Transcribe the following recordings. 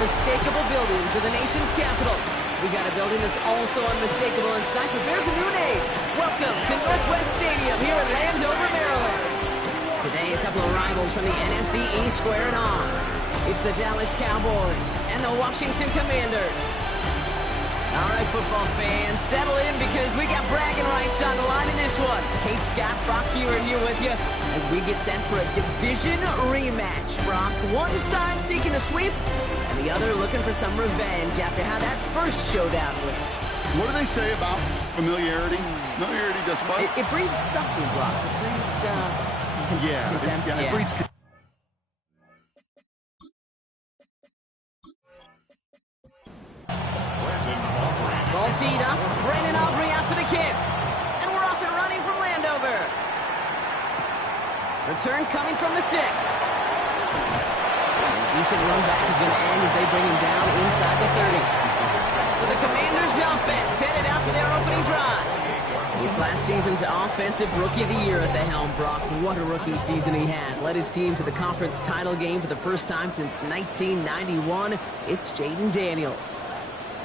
unmistakable buildings of the nation's capital. We got a building that's also unmistakable in sight, but there's a new name. Welcome to Northwest Stadium here in Landover, Maryland. Today, a couple of rivals from the NFC East squaring off. It's the Dallas Cowboys and the Washington Commanders. All right, football fans, settle in because we got bragging rights on the line in this one. Kate, Scott, Brock Huard here with you as we get set for a division rematch. Brock, one side seeking a sweep, and the other looking for some revenge after how that first showdown went. What do they say about familiarity? Familiarity does what? It breeds something, Brock. It breeds, contempt. It breeds Ball teed up. Brandon Aubrey out for the kick. And we're off and running from Landover. Return coming from the 6. And decent run back is going to end as they bring him down inside the 30. So the Commanders' offense headed out for their opening drive. It's last season's Offensive Rookie of the Year at the helm, Brock. What a rookie season he had. Led his team to the conference title game for the first time since 1991. It's Jayden Daniels.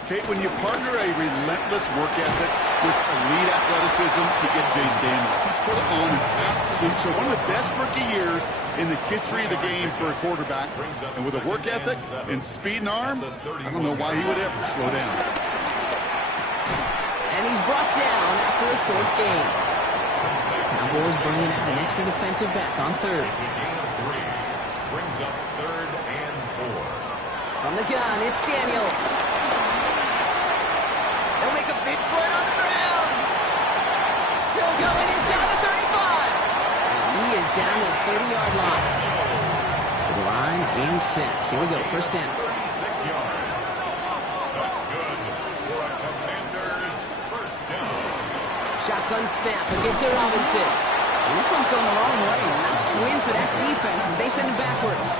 Kate, when you partner a relentless work ethic with elite athleticism, you get Jayden Daniels. He put on an absolute show. One of the best rookie years in the history of the game for a quarterback. And with a work ethic and speed and arm, I don't know why he would ever slow down. And he's brought down after a short gain. Cowboys bringing out an extra defensive back on third. Brings up 3rd and 4. From the gun, it's Daniels. They'll make a big foot on the ground. Still going inside the 35. And he is down to the 30-yard line. To the line and set. Here we go, first down. 36 yards. That's good for a Commanders first down. Shotgun snap again to Robinson. And this one's going the wrong way. Nice win for that defense as they send it backwards.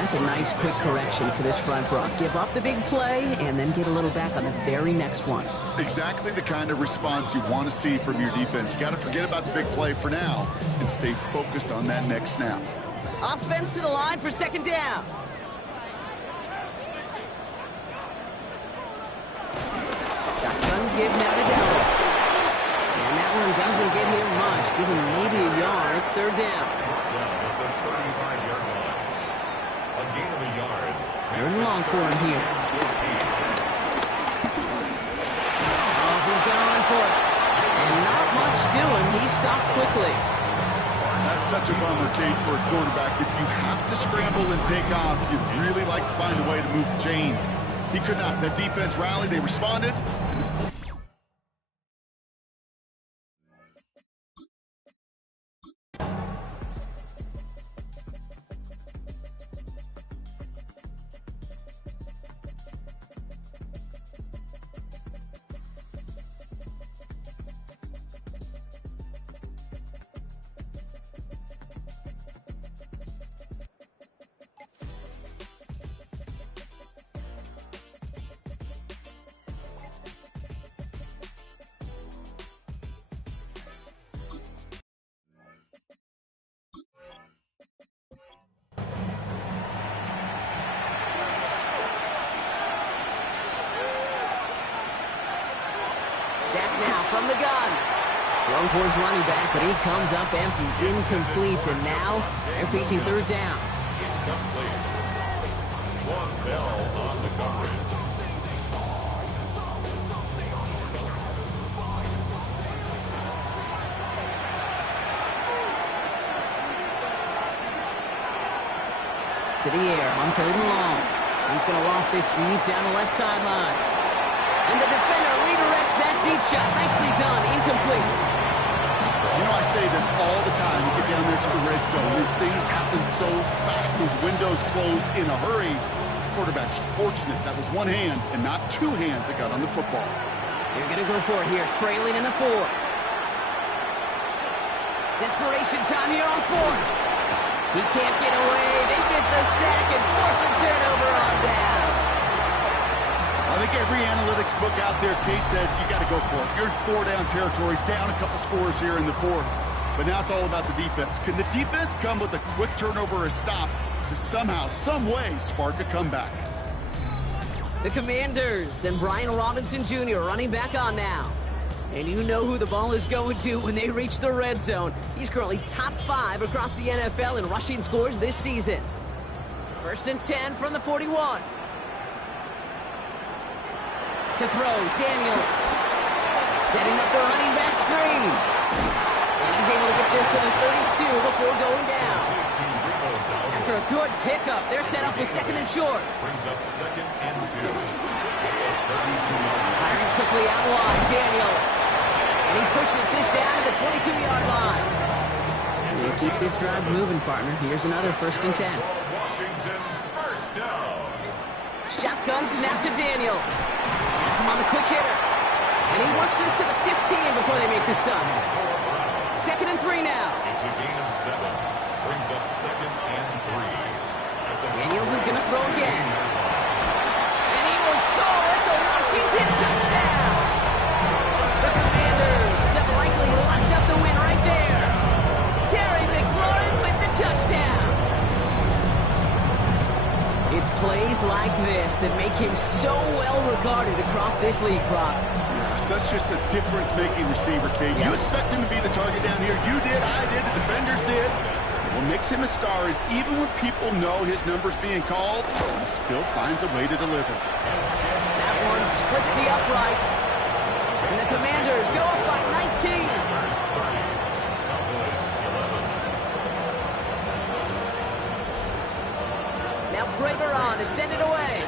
That's a nice quick correction for this front, Brock. Give up the big play and then get a little back on the very next one. Exactly the kind of response you want to see from your defense. You got to forget about the big play for now and stay focused on that next snap. Offense to the line for second down. Shotgun give now to Dowell. And that one doesn't get him much. Give him maybe a yard. It's third down. At the 35-yard line. A gain of a yard. Third and long for him here. Oh, he's going to run for it. And not much doing. He stopped quickly. That's such a bummer, Kate, for a quarterback. If you have to scramble and take off, you'd really like to find a way to move the chains. He could not. That defense rallied. They responded. From the gun. Thrown for his running back, but he comes up empty, incomplete, and now they're facing third down. Incomplete. One Bell on the coverage. To the air on third and long. He's going to loft this deep down the left sideline. And the defender redirects that deep shot. Nicely done. Incomplete. You know, I say this all the time. You get down there to the red zone, and things happen so fast. Those windows close in a hurry. Quarterback's fortunate that was one hand and not two hands that got on the football. They're going to go for it here, trailing in the fourth. Desperation time here on fourth. He can't get away. They get the sack and force a turnover on down. I think every analytics book out there, Kate said, you got to go for it. You're in four-down territory, down a couple scores here in the fourth. But now it's all about the defense. Can the defense come with a quick turnover or a stop to somehow, some way, spark a comeback? The Commanders and Brian Robinson Jr. running back on now. And you know who the ball is going to when they reach the red zone. He's currently top 5 across the NFL in rushing scores this season. 1st and 10 from the 41. To throw, Daniels. Setting up the running back screen. And he's able to get this to the 32 before going down. After a good pickup, they're set up with 2nd and short. Brings up 2nd and 2. Firing quickly out wide, Daniels. And he pushes this down to the 22-yard line. They keep this drive moving, partner. Here's another 1st and 10. Washington, first down. Shotgun snap to Daniels. Gets him on the quick hitter. And he works this to the 15 before they make the stop. 2nd and 3 now. It's a gain of 7. Brings up 2nd and 3. Daniels is going to throw again. And he will score. It's a Washington touchdown. The Commanders have likely locked up the win right there. Terry McLaurin with the touchdown. It's plays like this that make him so well regarded across this league, Brock. Such just a difference-making receiver, Kate. Yeah. You expect him to be the target down here. You did, I did, the defenders did. What makes him a star is even when people know his number's being called, he still finds a way to deliver. That one splits the uprights. And the Commanders go up by 19. Now Prager on to send it away.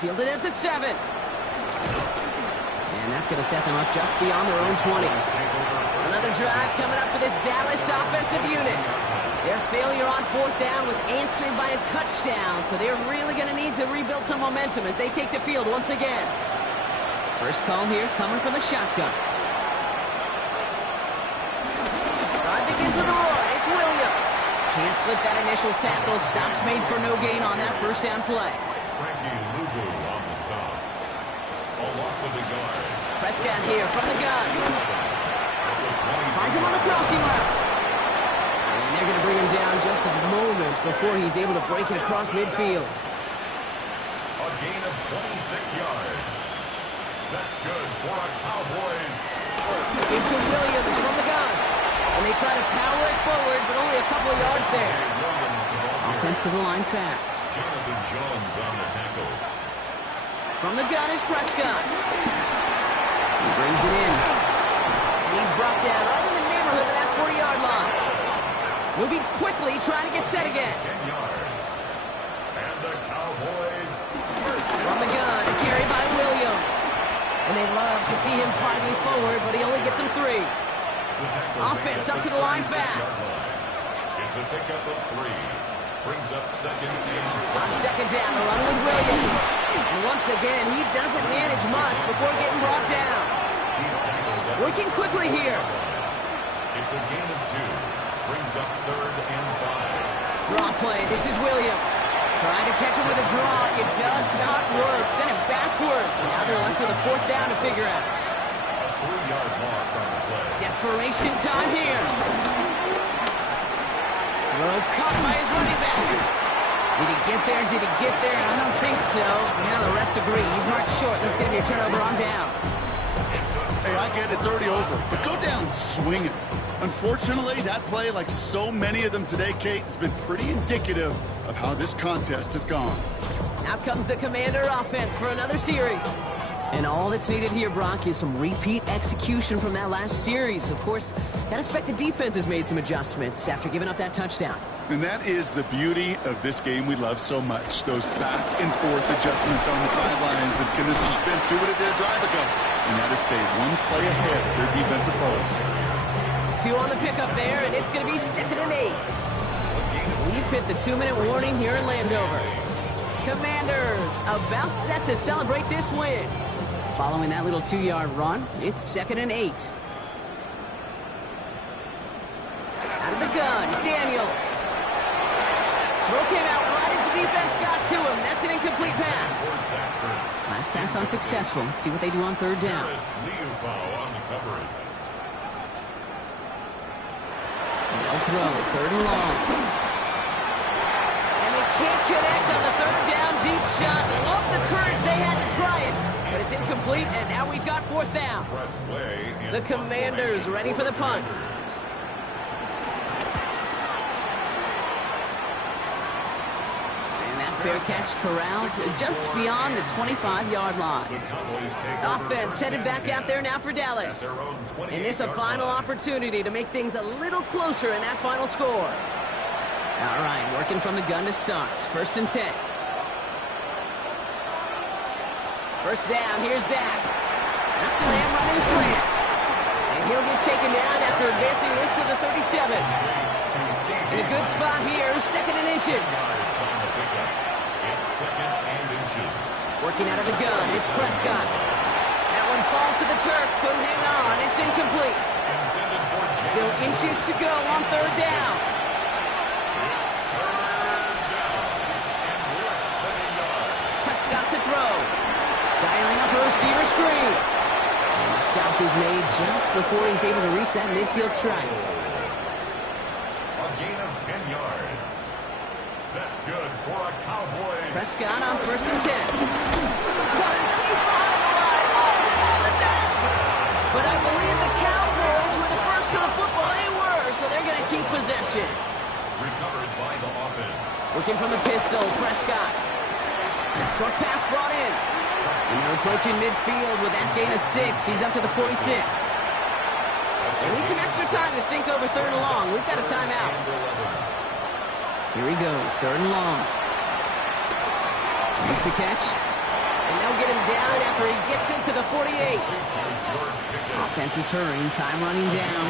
Fielded at the 7. And that's going to set them up just beyond their own 20. Another drive coming up for this Dallas offensive unit. Their failure on 4th down was answered by a touchdown, so they're really going to need to rebuild some momentum as they take the field once again. First call here coming from the shotgun. Drive begins with a run. It's Williams. Can't slip that initial tackle. Stops made for no gain on that 1st down play. Frankie Luvu on the stop. A loss of the guard. Prescott here from the gun. Finds him on the crossing route. And they're going to bring him down just a moment before he's able to break it across midfield. A gain of 26 yards. That's good for a Cowboys. Into Williams from the gun. And they try to power it forward, but only a couple of yards there. Offensive line fast. Jonathan Jones on the tackle. From the gun is Prescott. He brings it in. And he's brought down right in the neighborhood of that 40-yard line. Moving quickly, trying to get set again. 10 yards. And the Cowboys. From the gun, carried by Williams. And they love to see him fighting forward, but he only gets him 3. Offense up to the line fast. It's a pickup of 3. Brings up 2nd and 7. On 2nd down, the run with Williams. And once again, he doesn't manage much before getting brought down. Working quickly here. It's a gain of 2. Brings up 3rd and 5. Draw play. This is Williams. Trying to catch him with a draw. It does not work. Send him backwards. Now they're left with a 4th down to figure out. A 3-yard loss on the play. Desperation time here. Throw caught by his running back. Did he get there? Did he get there? I don't think so. Yeah, the refs agree. He's marked short. That's going to be a turnover on downs. Hey, I get it. It's already over. But go down swinging. Unfortunately, that play, like so many of them today, Kate, has been pretty indicative of how this contest has gone. Out comes the Commander offense for another series. And all that's needed here, Brock, is some repeat execution from that last series. Of course, gotta expect the defense has made some adjustments after giving up that touchdown. And that is the beauty of this game we love so much. Those back and forth adjustments on the sidelines. And can this offense do what it did a drive ago? And that is stay one play ahead of their defensive foes. 2 on the pickup there, and it's gonna be 2nd and 8. We've hit the 2-minute warning here in Landover. Commanders about set to celebrate this win. Following that little 2-yard run, it's 2nd and 8. Out of the gun, Daniels. Throw came out right as the defense got to him. That's an incomplete pass. Last pass unsuccessful. Let's see what they do on 3rd down. Liufau on the coverage. No throw, 3rd and long. can't connect on the third down deep shot. Love the courage they had to try it, but it's incomplete, and now we've got fourth down. The Commanders ready for the punt. And that fair catch corralled just beyond the 25-yard line. Offense headed back out there now for Dallas. And this a final opportunity to make things a little closer in that final score. All right, working from the gun to start. First and 10. First down, here's Dak. That's Lamb running slant. And he'll get taken down after advancing this to the 37. In a good spot here, second and inches. Working out of the gun, it's Prescott. That one falls to the turf, couldn't hang on, it's incomplete. Still inches to go on third down. Prescott to throw. Dialing up a receiver screen. And the stop is made just before he's able to reach that midfield strike. A gain of 10 yards. That's good for a Cowboys. Prescott on first and 10. Got it deep behind the line. Oh, the ball is out. But I believe the Cowboys were the first to the football. They were, so they're going to keep possession. Recovered by the offense. Working from the pistol, Prescott. Short pass brought in. And they're approaching midfield with that gain of 6. He's up to the 46. They need some extra time to think over third and long. We've got a timeout. Here he goes, third and long. Makes the catch. And they'll get him down after he gets into the 48. Offense is hurrying, time running down.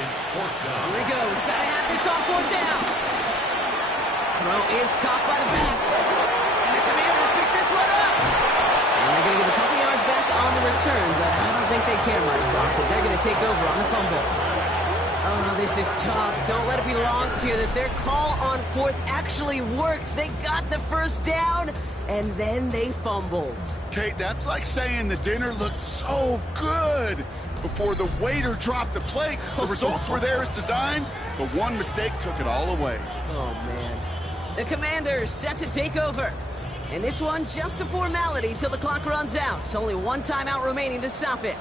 Here he goes, got to have this on fourth down. Throw is caught by the back. And the Commanders pick this one up. And they're going to get a couple yards back on the return, but I don't think they care much, Brock, because they're going to take over on the fumble. Oh, this is tough. Don't let it be lost here that their call on fourth actually worked. They got the first down, and then they fumbled. Kate, that's like saying the dinner looked so good before the waiter dropped the plate. The results were there as designed, but one mistake took it all away. Oh, man. The Commanders set to take over. And this one, just a formality till the clock runs out. It's only one timeout remaining to stop it.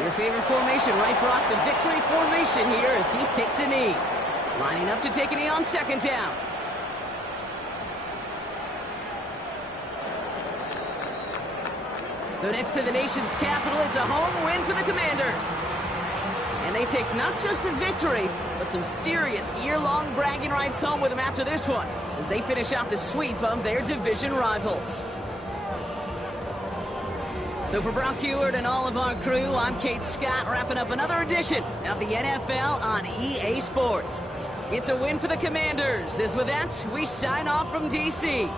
Your favorite formation, right, Brock? The victory formation here as he takes a knee. Lining up to take a knee on second down. So next to the nation's capital, it's a home win for the Commanders. And they take not just a victory, but some serious year-long bragging rights home with them after this one, as they finish off the sweep of their division rivals. So for Brock Huard and all of our crew, I'm Kate Scott, wrapping up another edition of the NFL on EA Sports. It's a win for the Commanders, as with that, we sign off from D.C.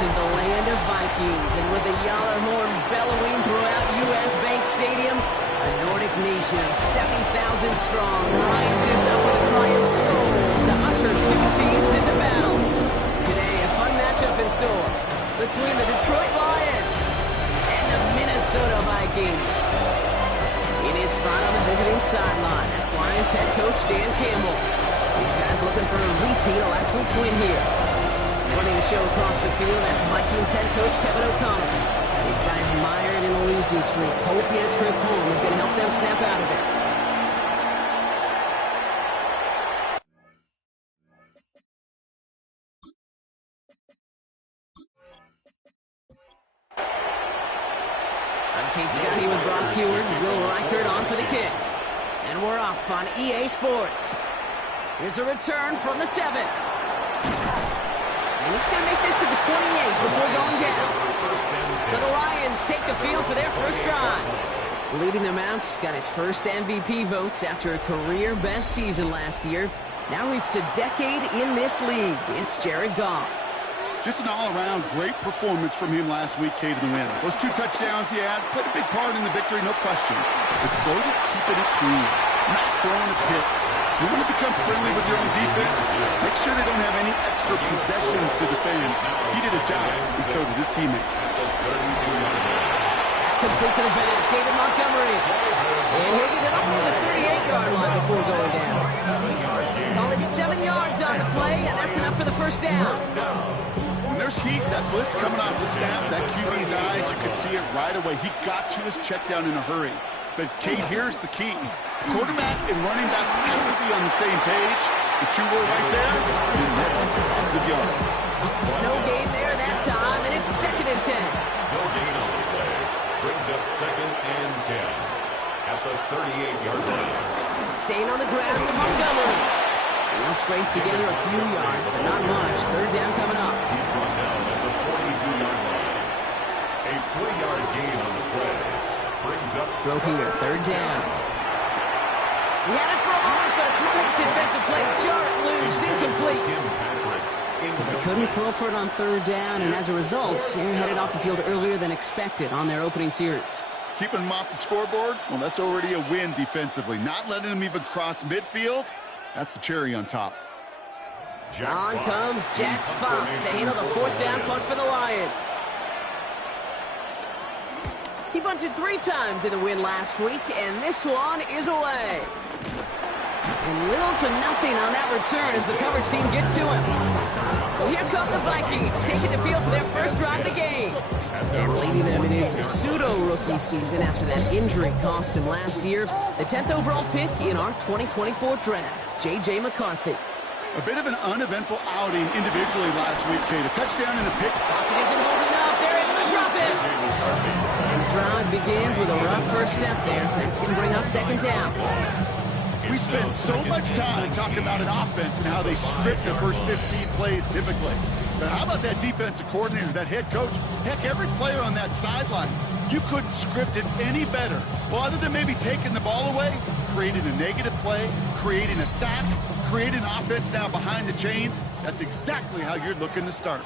This is the land of Vikings, and with the Yallarhorn bellowing throughout U.S. Bank Stadium, a Nordic nation of 70,000 strong rises up with a cry of Skål to usher two teams into battle. Today, a fun matchup in store between the Detroit Lions and the Minnesota Vikings. In his spot on the visiting sideline, that's Lions head coach Dan Campbell. These guys looking for a repeat of last week's win here. Running the show across the field, that's Vikings head coach Kevin O'Connell. These guys mired in a losing streak. Hoping a trip home is going to help them snap out of it. I'm Kate Scotty with Brock Heward, Will Reichert on for the kick. And we're off on EA Sports. Here's a return from the 7. And he's going to make this to the 28 before going down. So the Lions take the field for their first drive. Leading them out, got his first MVP votes after a career-best season last year. Now reached a decade in this league. It's Jared Goff. Just an all-around great performance from him last week, Kate, in the win. Those 2 touchdowns he had played a big part in the victory, no question. But so did keeping it clean, not throwing a pick. You want to become friendly with your own defense? Make sure they don't have any extra possessions to defend. He did his job, and so did his teammates. That's complete to the back. David Montgomery. And he'll get it up near the 38-yard line before going down. Call it 7 yards on the play, and that's enough for the first down. When there's heat, that blitz coming off the snap, that QB's eyes, you could see it right away. He got to his check down in a hurry. But, Kate, here's the key. Quarterback and running back have to be on the same page. The 2 were right there, and that was positive yards. No gain there that time, and it's 2nd and 10. No gain on the play. Brings up 2nd and 10 at the 38-yard line. Staying on the ground with Montgomery. He'll scrape together a few yards, but not much. 3rd down coming up. He's brought down at the 42-yard line. A 3-yard gain on the play. Brings up Throw here, 3rd down. He had it for a moment, but a great defensive play. Jar it loose, incomplete. So they couldn't throw for it on 3rd down, and as a result, they're headed off the field earlier than expected on their opening series. Keeping them off the scoreboard, well, that's already a win defensively. Not letting them even cross midfield, that's the cherry on top. On comes Jack Fox to handle the 4th down punt for the Lions. He bunted 3 times in the win last week, and this one is away. And little to nothing on that return as the coverage team gets to him. Well, here come the Vikings, taking the field for their first drive of the game. And leading them in his pseudo-rookie season after that injury cost him last year, the 10th overall pick in our 2024 draft, J.J. McCarthy. A bit of an uneventful outing individually last week, Kate. A touchdown and a pick. Pocket isn't holding up. They're able to drop it. And the drive begins with a rough first step there. That's going to bring up 2nd down. We spend so much time talking about an offense and how they script the first 15 plays typically. But how about that defensive coordinator, that head coach? Heck, every player on that sidelines, you couldn't script it any better. Well, other than maybe taking the ball away, creating a negative play, creating a sack, creating an offense now behind the chains. That's exactly how you're looking to start.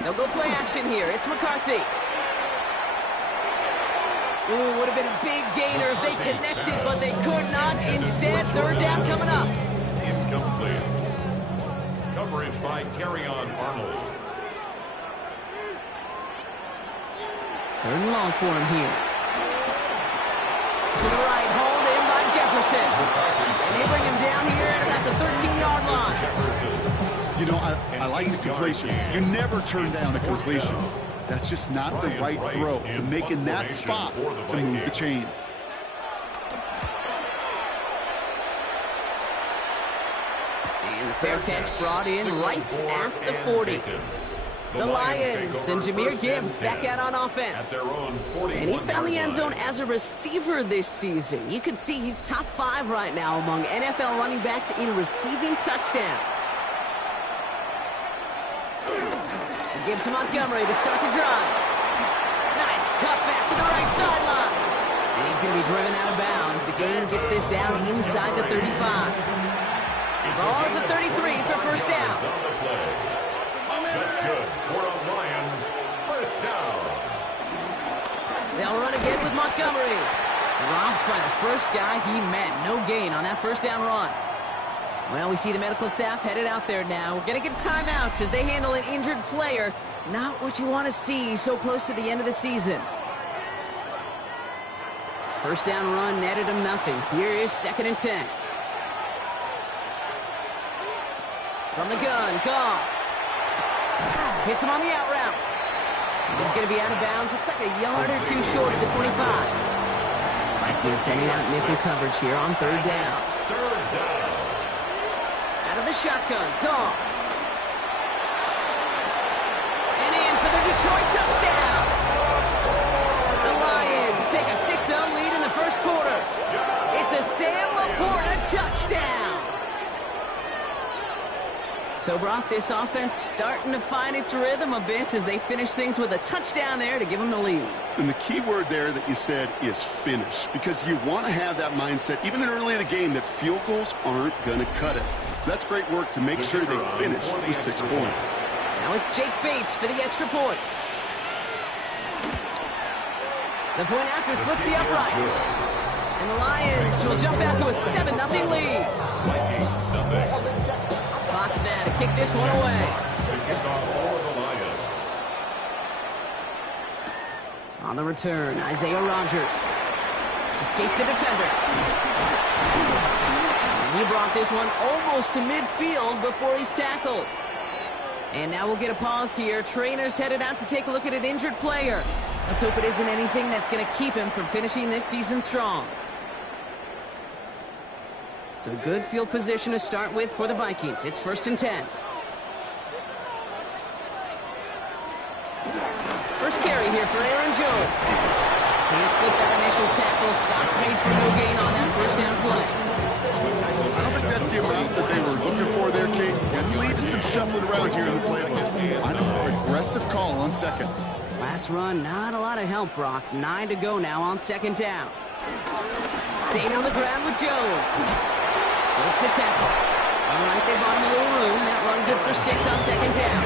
They'll go play action here. It's McCarthy. Ooh, would have been a big gainer if they connected, but they could not. Instead, 3rd down coming up. Incomplete. Coverage by Terrion Arnold. 3rd and long for him here. To the right, hauled in by Jefferson. And they bring him down here at about the 13-yard line. You know, I like the completion. You never turn down a completion. That's just not the right throw to make in that spot to move the chains. And the fair catch brought in right at the 40. The Lions and Jahmyr Gibbs back out on offense. And he's found the end zone as a receiver this season. You can see he's top 5 right now among NFL running backs in receiving touchdowns. Gibbs to Montgomery to start the drive. Nice cut back to the right sideline. And he's going to be driven out of bounds. The gain gets this down inside the 35. Ball at the 33 for first down. That's good for a Lions first down. They'll run again with Montgomery. Dropped by the first guy he met. No gain on that first down run. Well, we see the medical staff headed out there now. We're going to get a timeout as they handle an injured player. Not what you want to see so close to the end of the season. First down run netted him nothing. Here is 2nd and 10. From the gun, Goff. Hits him on the out route. He's going to be out of bounds. Looks like a yard or two short of the 25. Vikings sending out nickel coverage here on 3rd down. Out of the shotgun, Goff. And in for the Detroit touchdown. The Lions take a 6-0 lead in the first quarter. It's a Sam Laporta touchdown. So, Brock, this offense starting to find its rhythm a bit as they finish things with a touchdown there to give them the lead. And the key word there that you said is finish, because you want to have that mindset, even early in the game, that field goals aren't going to cut it. So that's great work to make sure they finish with 6 points. Now it's Jake Bates for the extra point. The point after splits the uprights. And the Lions will jump out to a 7-0 lead. Fox now to kick this one away. On the return, Isaiah Rodgers escapes the defender. And he brought this one almost to midfield before he's tackled. And now we'll get a pause here. Trainers headed out to take a look at an injured player. Let's hope it isn't anything that's going to keep him from finishing this season strong. So good field position to start with for the Vikings. It's 1st and 10. First carry here for Aaron Jones. Can't slip that initial tackle. Stops made for no gain on that first down play. I don't think that's the amount that they were looking for there, Kate. And lead to some shuffling around here in the play. I know, aggressive call on 2nd. Last run, not a lot of help, Brock. 9 to go now on 2nd down. Staying on the ground with Jones. Makes the tackle. All right, they bought him a little room. That run good for 6 on 2nd down.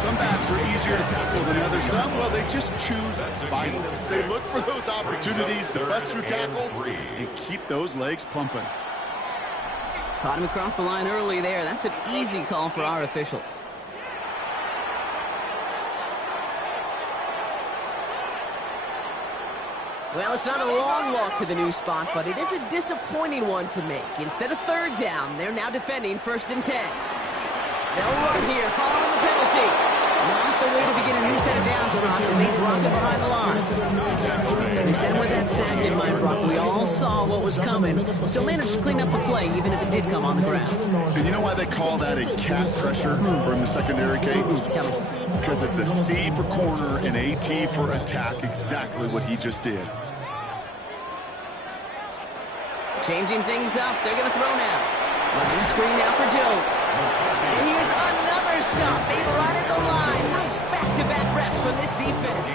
Some backs are easier to tackle than others. Some, well, they just choose violence. They look for those opportunities to bust through tackles and keep those legs pumping. Caught him across the line early there. That's an easy call for our officials. Well, it's not a long walk to the new spot, but it is a disappointing one to make. Instead of 3rd down, they're now defending 1st and 10. They'll run here, following the penalty. Not the way to begin a new set of downs, Brock, as they drop it behind the line. They said with that sack in mind, Brock, we all saw what was coming. Still managed to clean up the play, even if it did come on the ground. And you know why they call that a cat pressure from the secondary, Kate? Tell me. Because it's a C for corner and a T for attack, exactly what he just did. Changing things up, they're going to throw now. Running screen now for Jones. And here's another stop made right at the line. Nice back-to-back reps from this defense.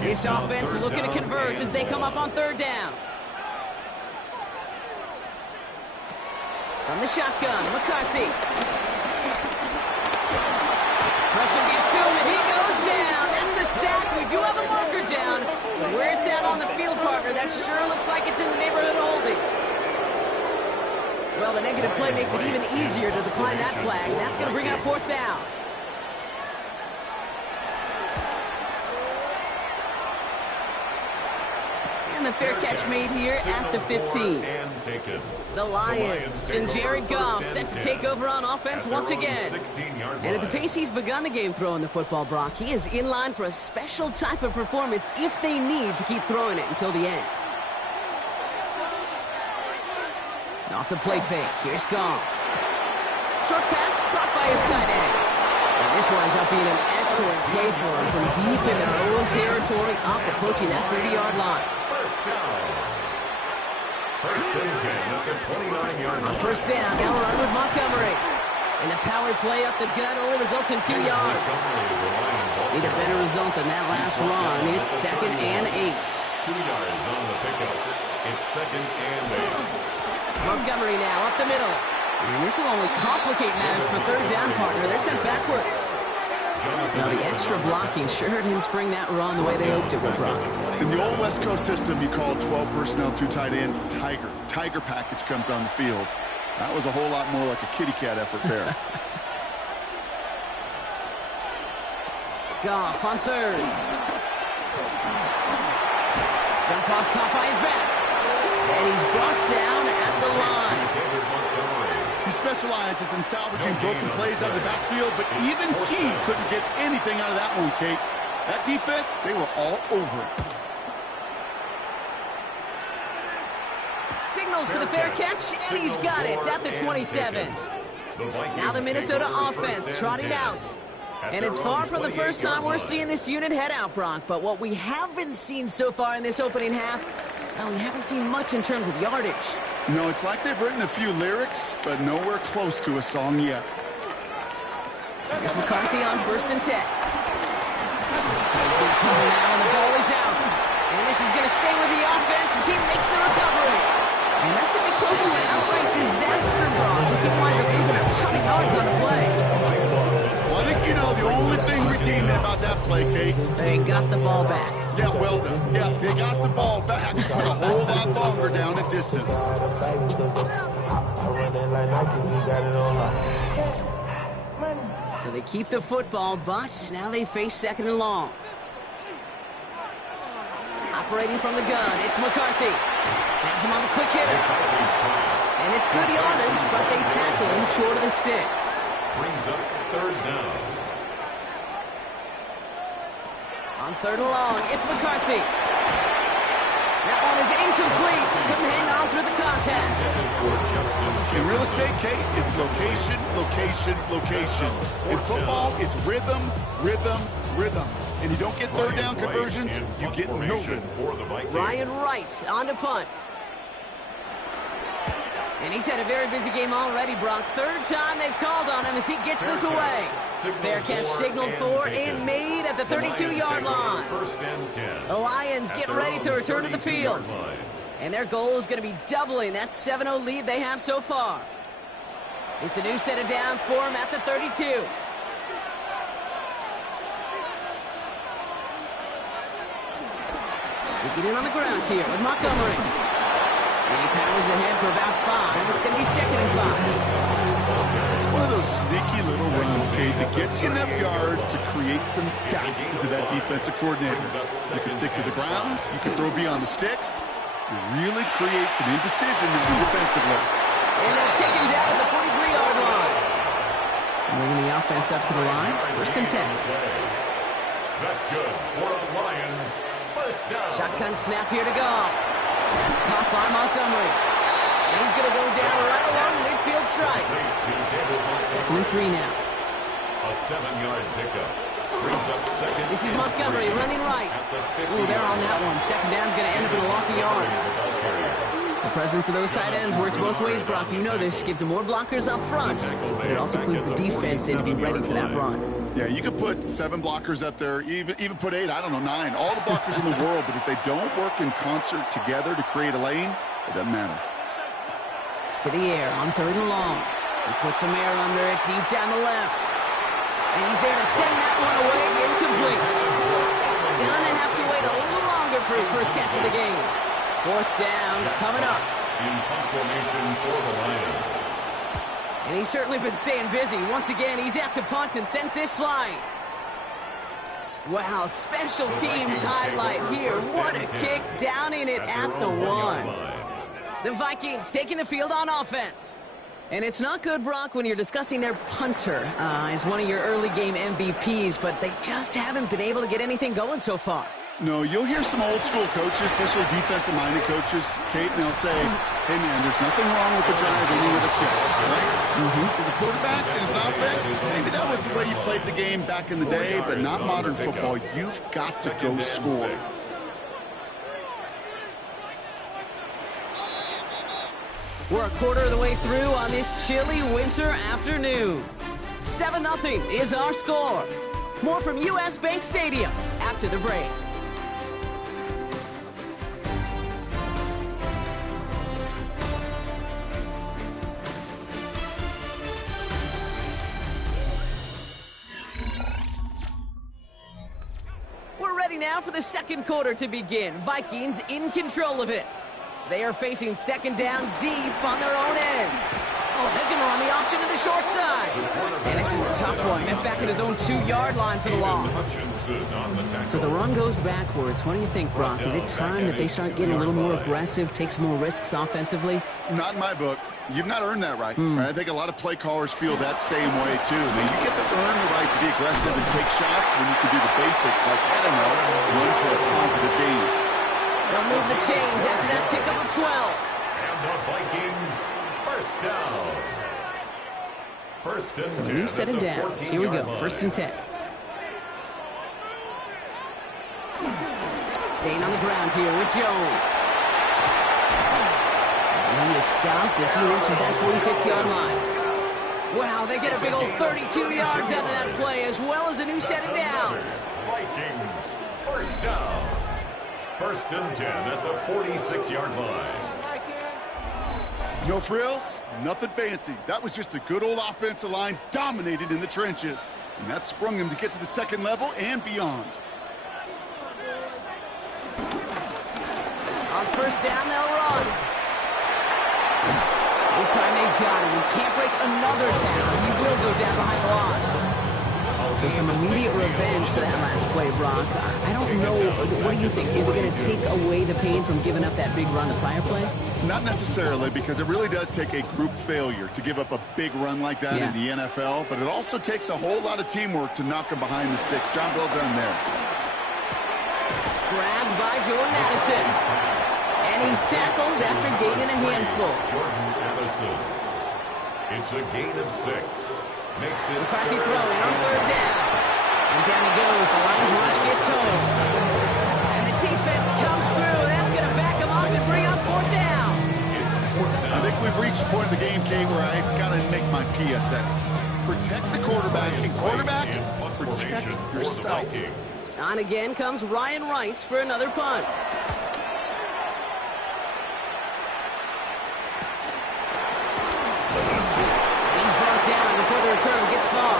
This offense looking to convert as they come up on 3rd down. From the shotgun, McCarthy. Pressure gets to him, and he goes down. That's a sack. We do have a marker down. But where it's at on the field, partner, that sure looks like it's in the neighborhood of holding. Well, the negative play makes it even easier to decline that flag. That's going to bring up 4th down. And the fair catch made here at the 15. The Lions and Jared Goff set to take over on offense once again. And at the pace he's begun the game throwing the football, Brock, he is in line for a special type of performance if they need to keep throwing it until the end. Off the play fake, here's Goff. Short pass caught by his tight end. And this winds up being an excellent play for him from deep in their own territory, up approaching that 30-yard line. First down. 1st and 10 at the 29-yard line. First down, now run with Montgomery. And the power play up the gut only results in 2 yards. Need a better result than that last run. It's 2nd and 8. 2 yards on the pickup. It's 2nd and 8. Montgomery now up the middle. And this will only complicate matters for third down, partner. They're sent backwards. Now, the extra blocking sure didn't spring that run the way they hoped it would, Brock. In the old West Coast system, you call 12 personnel, 2 tight ends, Tiger. Tiger package comes on the field. That was a whole lot more like a kitty cat effort there. Goff on third. Dump off caught by his back. And he's brought down at the line. He specializes in salvaging broken plays out of the backfield, but even he couldn't get anything out of that one, Kate. That defense, they were all over it. Signals for the fair catch, and he's got it at the 27. Now the Minnesota offense trotting out. And it's far from the first time we're seeing this unit head out, Brock. But what we haven't seen so far in this opening half, well, we haven't seen much in terms of yardage. No, it's like they've written a few lyrics, but nowhere close to a song yet. Here's McCarthy on 1st and 10. Big trouble now, and the ball is out. And this is going to stay with the offense as he makes the recovery. And that's going to be close to an outright disaster, Brock, as he winds up losing a ton of yards on the play. Well, I think you know the only thing redeeming about that play, Kate. They got the ball back. Yeah, well done. Yeah, they got the ball back, but a whole lot longer down the distance. So they keep the football, but now they face 2nd and long. Operating from the gun, it's McCarthy. Has him on the quick hitter. And it's good yardage, but they tackle him short of the sticks. Brings up 3rd down. On 3rd and long, it's McCarthy. That one is incomplete. Couldn't hang on through the contact. In real estate, Kate, it's location, location, location. In football, it's rhythm, rhythm, rhythm. And you don't get 3rd down conversions, you get no rhythm. Ryan Wright on to punt. And he's had a very busy game already, Brock. 3rd time they've called on him as he gets this away. Fair catch signaled for and made at the 32-yard line. The Lions getting ready to return to the field. And their goal is going to be doubling that 7-0 lead they have so far. It's a new set of downs for them at the 32. We get in on the ground here with Montgomery. And he powers ahead for about 5. It's going to be 2nd and 5. It's one of those sneaky little runs, Kate, that gets you enough yards to create some doubt into that defensive coordinator. You can stick to the ground. You can throw beyond the sticks. It really creates an indecision defensively. And they'll take him down at the 43-yard line. Bringing the offense up to the line. 1st and 10. That's good for the Lions. First down. Shotgun snap here to Goff. That's caught by Montgomery. And he's going to go down right along the midfield stripe. 2nd and 3 now. A 7-yard pickup. Brings up 2nd. This is Montgomery running right. Ooh, they're on that one. 2nd down's going to end up in a loss of yards. The presence of those tight ends works both ways, Brock. You know this. Gives them more blockers up front. But it also clues the defense in to be ready for that run. Yeah, you could put 7 blockers up there, even put 8, I don't know, 9. All the blockers in the world, but if they don't work in concert together to create a lane, it doesn't matter. To the air on 3rd and long. He puts some air under it deep down the left. And he's there to send that one away, incomplete. Gonna have to wait a little longer for his first catch of the game. 4th down coming up. In punt formation for the Lions. And he's certainly been staying busy. Once again, he's out to punt and sends this flying. Wow, special teams highlight here. What a kick down in it at the 1. The Vikings taking the field on offense. And it's not good, Brock, when you're discussing their punter as one of your early game MVPs, but they just haven't been able to get anything going so far. No, you'll hear some old school coaches, especially defensive-minded coaches, Kate, and they'll say, hey, man, there's nothing wrong with the drive ending with a kick, right? As a quarterback in his offense, maybe that was the way you played the game back in the day, but not modern football. You've got to go score. We're a quarter of the way through on this chilly winter afternoon. 7-0 is our score. More from US Bank Stadium after the break. ready now for the second quarter to begin. Vikings in control of it. They are facing second down deep on their own end. Oh, they're going to run the option to the short side. And this is a tough one. Met back at his own 2-yard line for the loss. So the run goes backwards. What do you think, Brock? Is it time that they start getting a little more aggressive, take some more risks offensively? Not in my book. You've not earned that right. I think a lot of play callers feel that same way, too. I mean, you get to earn the right to be aggressive and take shots when you can do the basics, like, I don't know, run for a positive gain. They'll move the chains after that pickup of 12. And the Vikings, first down. First and 10. So a new set of downs. Here we go, first and 10. Staying on the ground here with Jones. And he is stopped as he reaches that 46-yard line. Wow, they get a big old 32 yards out of that play, as well as a new set of downs. Vikings, first down. First and 10 at the 46-yard line. No frills, nothing fancy. That was just a good old offensive line dominated in the trenches. And that sprung them to get to the second level and beyond. On first down, they'll run. This time they've got him. He can't break another tackle. He will go down behind the line. So some immediate revenge for that last play, Brock. I don't know. What do you think? Is it going to take away the pain from giving up that big run the prior play? Not necessarily, because it really does take a group failure to give up a big run like that in the NFL. But it also takes a whole lot of teamwork to knock them behind the sticks. Job well done there. Grabbed by Jordan Addison. And he's tackled after gaining a handful. Jordan Addison. It's a gain of 6. Makes it McCarthy throwing on third down. And down he goes. The Lions rush gets home. And the defense comes through. That's going to back him up and bring up fourth down. It's fourth down. I think we've reached the point of the game, Kate, where I got to make my PSA. Protect the quarterback, and quarterback, protect yourself. On again comes Ryan Wright for another punt. He's brought down before the return gets far.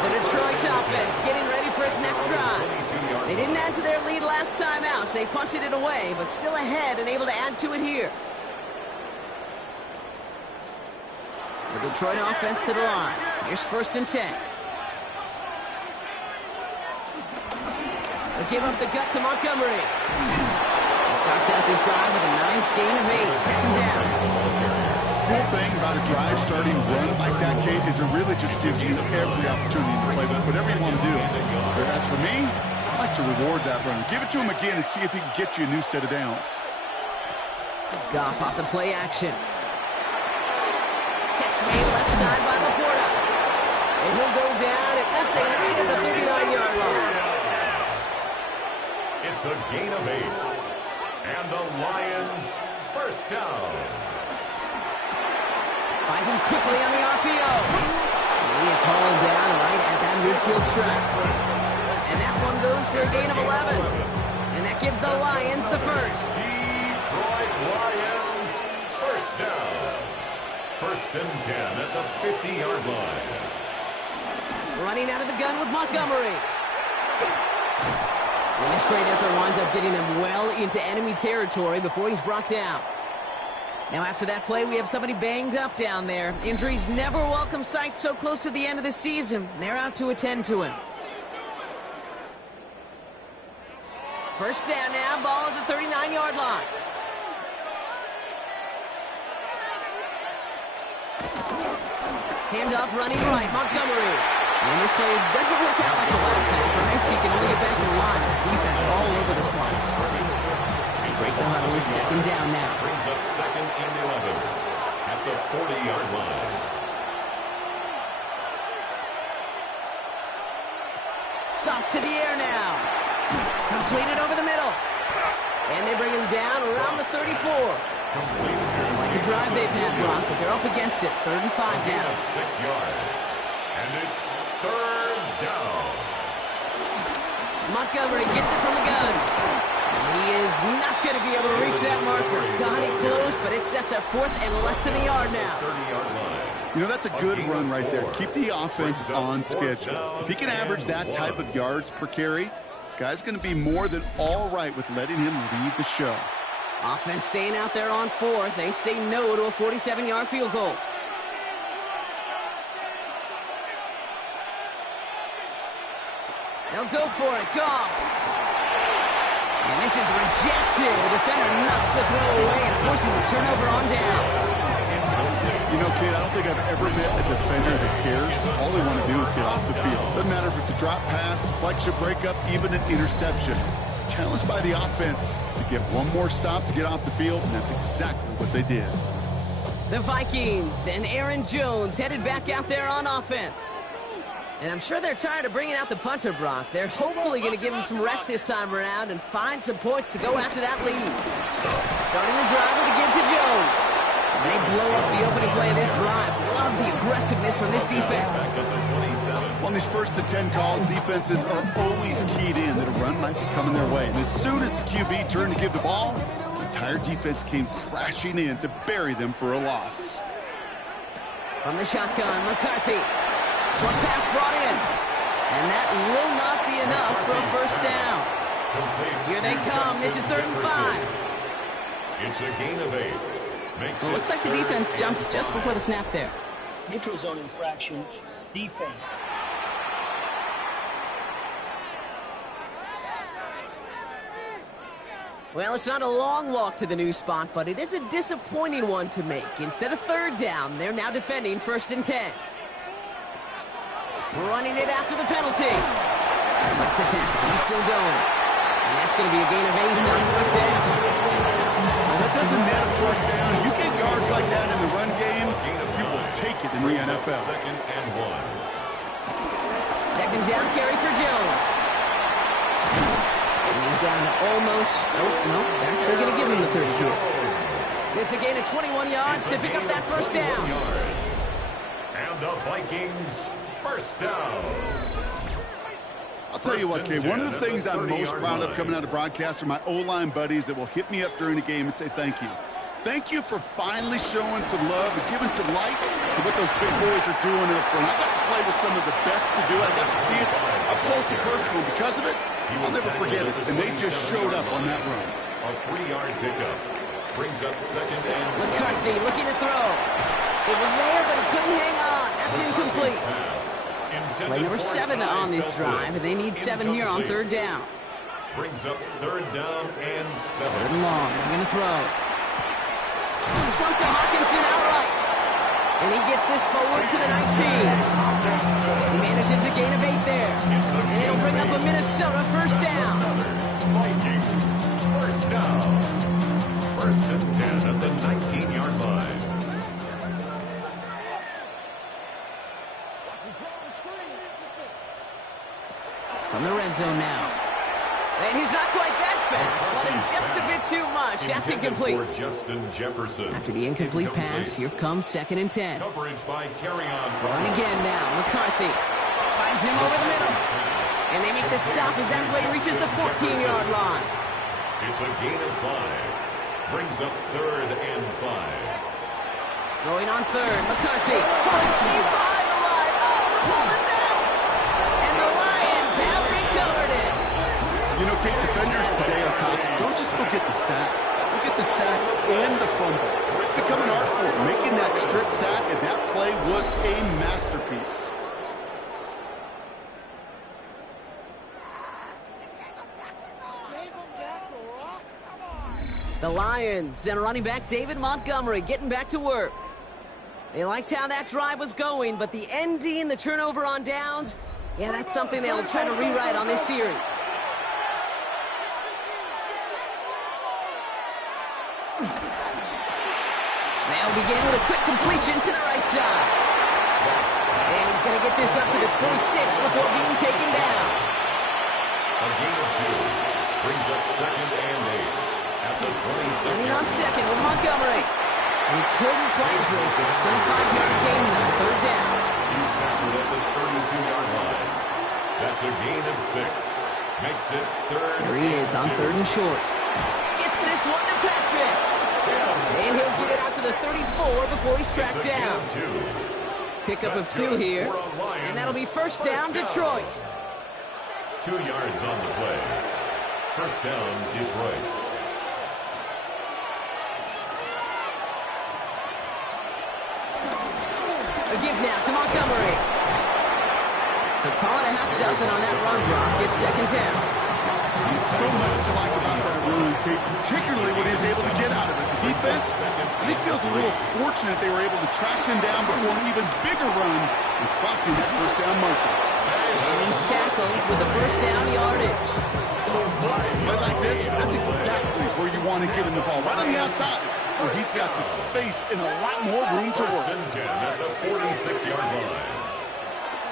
The Detroit offense getting ready for its next drive. They didn't add to their lead last time out, so they punted it away, but still ahead and able to add to it here. The Detroit offense to the line. Here's first and 10. They give up the gut to Montgomery. He starts out this drive with a nice gain of 8. Second down. The cool thing about a drive starting run like that, Kate, is it really just gives you every opportunity to play whatever you want to do. But as for me, I like to reward that run. Give it to him again and see if he can get you a new set of downs. Goff off the play action. Catch made left side by Laporta. And he'll go down at this right at the 39-yard line. It's a gain of 8. And the Lions first down. Finds him quickly on the RPO. And he is hauled down right at that midfield stripe. And that one goes for a gain of 11. And that gives the Lions the first. Detroit Lions first down. First and 10 at the 50-yard line. Running out of the gun with Montgomery. And this great effort winds up getting them well into enemy territory before he's brought down. Now after that play, we have somebody banged up down there. Injuries never welcome sight so close to the end of the season. They're out to attend to him. First down now, ball at the 39-yard line. Handoff running right, Montgomery. And this play doesn't work out like the last half, right? So you can only get back to the line. Defense all over this one. Break the huddle. It's second down now. Brings up second and 11 at the 40-yard line. Goff to the air now. Completed over the middle. And they bring him down around the 34. Like the drive they've had, Brock, but they're up against it. 3rd and 5 now. 6 yards. And it's 3rd down. Montgomery gets it from the gun. He is not going to be able to reach that marker. Got it close, but it sets up 4th and less than a yard now. 30-yard line. You know, that's a good run right there. Keep the offense on schedule. If he can average that type of yards per carry, This guy's going to be more than all right with letting him lead the show. Offense staying out there on fourth. They say no to a 47-yard field goal. They'll go for it. Goff. And this is rejected. The defender knocks the throw away and forces a turnover on downs. You know, kid, I don't think I've ever met a defender that cares. All they want to do is get off the field. Doesn't matter if it's a drop pass, deflection, breakup, even an interception. Challenged by the offense to get one more stop to get off the field, and that's exactly what they did. The Vikings and Aaron Jones headed back out there on offense. And I'm sure they're tired of bringing out the punter, Brock. They're hopefully going to give him some rest this time around and find some points to go after that lead. Starting the drive with a give to Jones. And they blow up the opening play of this drive. Love the aggressiveness from this defense. On these first and 10 calls, defenses are always keyed in that a run might be coming their way. And as soon as the QB turned to give the ball, the entire defense came crashing in to bury them for a loss. From the shotgun, McCarthy. Short pass brought in. And that will not be enough for a first down. Here they come. This is 3rd and 5. It's a gain of 8. Well, looks like the defense jumps just before the snap there. Neutral zone infraction, defense. Well, it's not a long walk to the new spot, but it is a disappointing one to make. Instead of 3rd down, they're now defending 1st and 10. Running it after the penalty. Flex attack. He's still going. And that's going to be a gain of 8 on 1st down. Well, that doesn't net a first down. You get yards like that in the run game, you will take it in the NFL. 2nd and 1. 2nd down carry for Jones. And he's down to almost... Oh, no. They're actually going to give him the 30 here. It's a gain of 21 yards to pick up that first down. And the Vikings, first down. I'll tell you what, Kay, one of the things I'm most proud of coming out of broadcast are my O-line buddies that will hit me up during the game and say thank you. Thank you for finally showing some love and giving some light to what those big boys are doing up front. I got to play with some of the best to do it. I got to see it up close and personal. Because of it, I'll never forget it. And they just showed up on that run. A 3-yard pickup brings up 2nd and 7. McCarthy looking to throw. It was there, but he couldn't hang on. That's incomplete. Play number 7 on this drive, and they need 7 here on 3rd down. Brings up 3rd down and 7. 3rd and long. They're going to throw. This one's to Hawkinson outright. And he gets this forward to the 19. He manages a gain of 8 there. And it'll bring up a Minnesota first down. Vikings, first down. 1st and 10 at the 19-yard line. From the red zone now. And he's not quite that fast. Let him just a bit too much. That's incomplete. For Justin Jefferson. After the incomplete pass, here comes 2nd and 10. Coverage by Terrion. Going again now. McCarthy finds him over the middle. And they make the stop as that play reaches the 14-yard line. It's a gain of 5. Brings up 3rd and 5. Going on 3rd. McCarthy. Deep behind the line. Oh, the ball is out. And the Lions have recovered it. You know, Kate, defenders today on top, don't just go get the sack. Go get the sack and the fumble. It's become an art form. Making that strip sack, and that play was a masterpiece. The Lions and running back David Montgomery getting back to work. They liked how that drive was going, but the ending, the turnover on downs, yeah, that's something they'll try to rewrite on this series. They'll begin with a quick completion to the right side. And he's going to get this up to the 26 before being taken down. A gain of 2. Brings up 2nd and 8. At the 26. Running on 2nd with Montgomery. And he couldn't quite break it. Still a 5-yard gain though. 3rd down. He's tackled at the 32-yard line. That's a gain of 6. Makes it 3rd. Here he is on 3rd and short. Gets this one to Patrick. And he'll get it out to the 34 before he's tracked down. Pickup of 2 here. And that'll be first down, Detroit. 2 yards on the play. First down, Detroit. A give now to Montgomery. So call it a half dozen on that run block. It's second down. So much to like about that run, Kate, particularly when he was able to get out of it. The defense, I think, feels a little fortunate they were able to track him down before an even bigger run and crossing that first down marker. And he's tackled with the first down yardage. Play like this, that's exactly where you want to get in the ball, right on the outside, where he's got the space and a lot more room to work. First and 10 at the 46-yard line.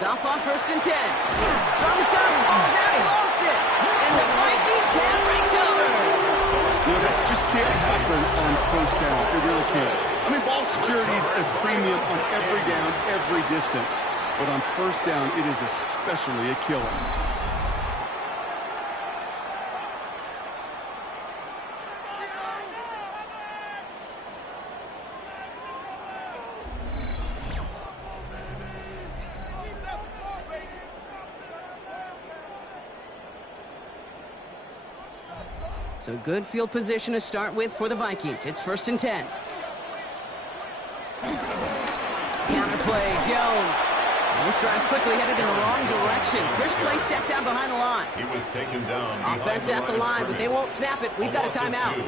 Goff on first and 10. From the turn, ball's out, he lost it. And the Vikings have recovered. You know, this just can't happen on first down. It really can't. I mean, ball security is a premium on every down, every distance. But on first down, it is especially a killer. So good field position to start with for the Vikings. It's first and 10. Counter play, Jones. And this drive's quickly headed in the wrong direction. First play set down behind the line. He was taken down. Offense at the line, but they won't snap it. We've got a timeout.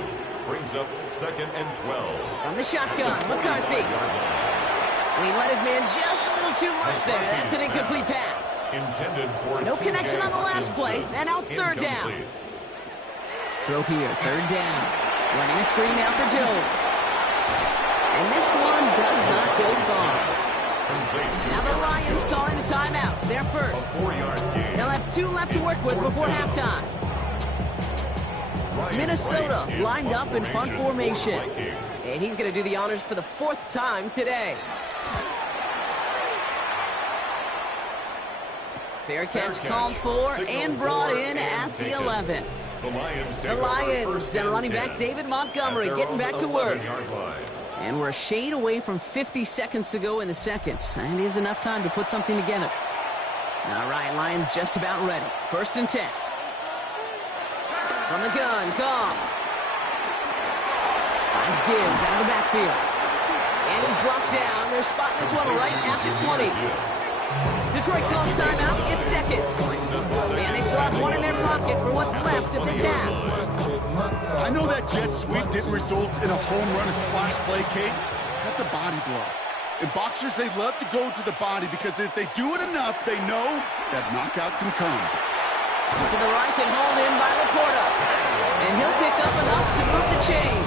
Brings up second and 12. From the shotgun, McCarthy. And he let his man just a little too much there. That's an incomplete pass. Intended for No connection on the last play. And now it's third down. Throw here, third down. Running a screen now for Jones. And this one does not go far. Now the Lions calling a timeout. They're first. They'll have 2 left to work with before halftime. Minnesota lined up in punt formation. And he's going to do the honors for the 4th time today. Fair catch called for and brought in at the 11. The Lions and running back David Montgomery getting back to work. And we're a shade away from 50 seconds to go in the second. And it is enough time to put something together. All right, Lions just about ready. First and 10. From the gun, Goff. Finds Gibbs out of the backfield. And he's blocked down. They're spotting this one right at the 20. Detroit calls timeout. It's second. And they still have one in their pocket for what's left of this half. I know that jet sweep didn't result in a home run, a splash play, Kate. That's a body blow. In boxers, they love to go to the body because if they do it enough, they know that knockout can come. To the right and hauled in by Laporta. And he'll pick up enough to move the chains.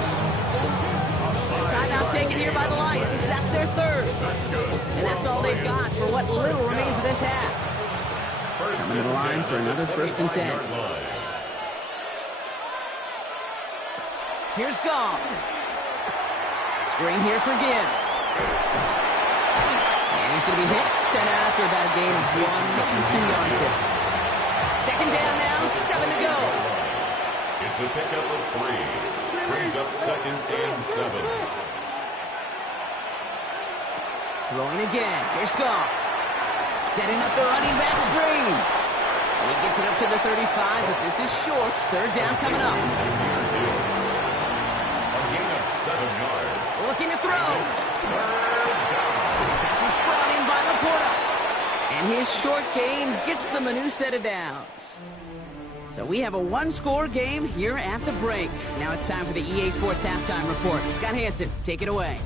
Timeout taken here by the Lions. That's their third. And that's all they've got for what little remains of this half. Coming to the line for another first and 10. Here's Goff. Screen here for Gibbs. And he's going to be hit, sent out after about a gain of 1 2 yards there. Second down now, 7 to go. It's a pickup of 3. Brings up second and 7. Throwing again. Here's Goff. Setting up the running back screen. And he gets it up to the 35, but this is short. Third down coming up. A gain of 7 yards. Looking to throw. Pass is brought in by Laporta. And his short gain gets them a new set of downs. So we have a 1-score game here at the break. Now it's time for the EA Sports Halftime Report. Scott Hanson, take it away.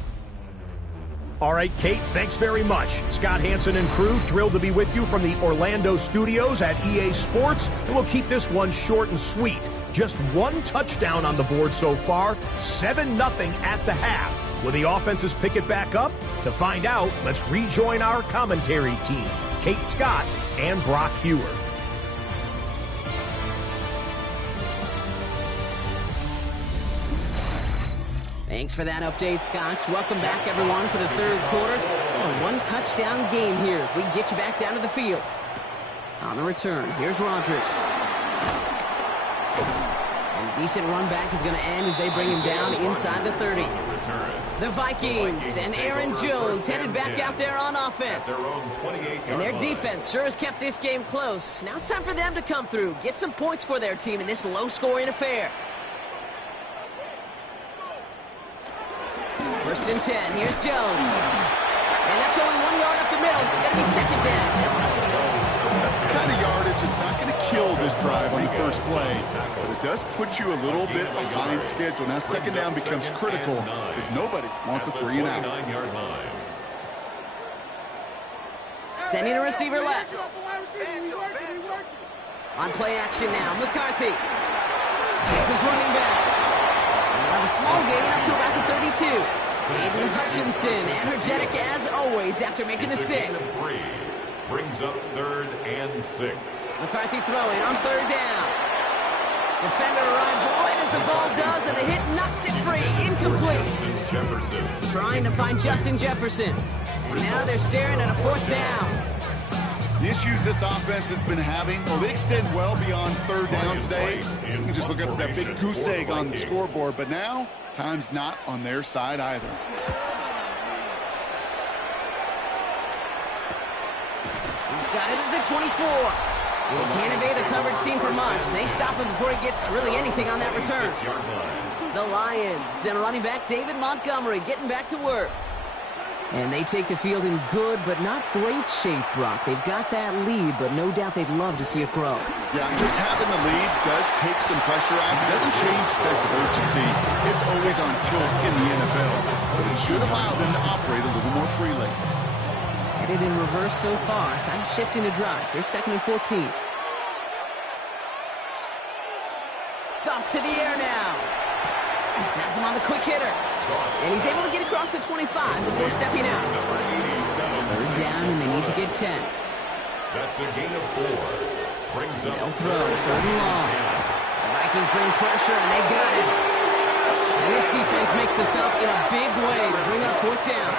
All right, Kate, thanks very much. Scott Hanson and crew, thrilled to be with you from the Orlando studios at EA Sports. And we'll keep this one short and sweet. Just 1 touchdown on the board so far, 7-0 at the half. Will the offenses pick it back up? To find out, let's rejoin our commentary team, Kate Scott and Brock Hewer. Thanks for that update, Scott. Welcome back, everyone, for the third quarter. A 1-touchdown game here as we get you back down to the field. On the return, here's Rodgers. And a decent run back is going to end as they bring him down inside the 30. The Vikings and Aaron Jones headed back out there on offense. And their defense sure has kept this game close. Now it's time for them to come through, get some points for their team in this low-scoring affair. First and 10, here's Jones. And that's only 1 yard up the middle. Going to be second down. That's the kind of yardage that's not going to kill this drive on the first play, but it does put you a little bit behind schedule. Now second down becomes critical because nobody wants a 3 and out. Sending a receiver left. On play action now, McCarthy. It's his running back. And they'll have a small gain up to about the 32. Aiden Hutchinson, energetic as always after making the stick. Brings up 3rd and 6. McCarthy throwing on 3rd down. Defender arrives right as the ball does, and the hit knocks it free. Incomplete. Jefferson. Trying to find Justin Jefferson. And now they're staring at a 4th down. The issues this offense has been having, well, they extend well beyond 3rd down today. You can just look up that big goose egg on the scoreboard, but now time's not on their side either. He's got it at the 24. They can't evade the coverage team for much. They stop him before he gets really anything on that return. The Lions and running back David Montgomery getting back to work. And they take the field in good but not great shape, Brock. They've got that lead, but no doubt they'd love to see it grow. Yeah, just having the lead does take some pressure off. It doesn't change the sense of urgency. It's always on tilt in the NFL, but it should allow them to operate a little more freely. Headed in reverse so far. Time to shift into drive. Here's 2nd and 14. Goff to the air now. Has him on the quick hitter. And he's able to get across the 25 before stepping out. 3rd down, and they need to get 10. That's a gain of 4. Brings up They'll throw 3rd and long. The Vikings bring pressure, and they got it. And this defense makes the stop in a big way to bring up 4th down.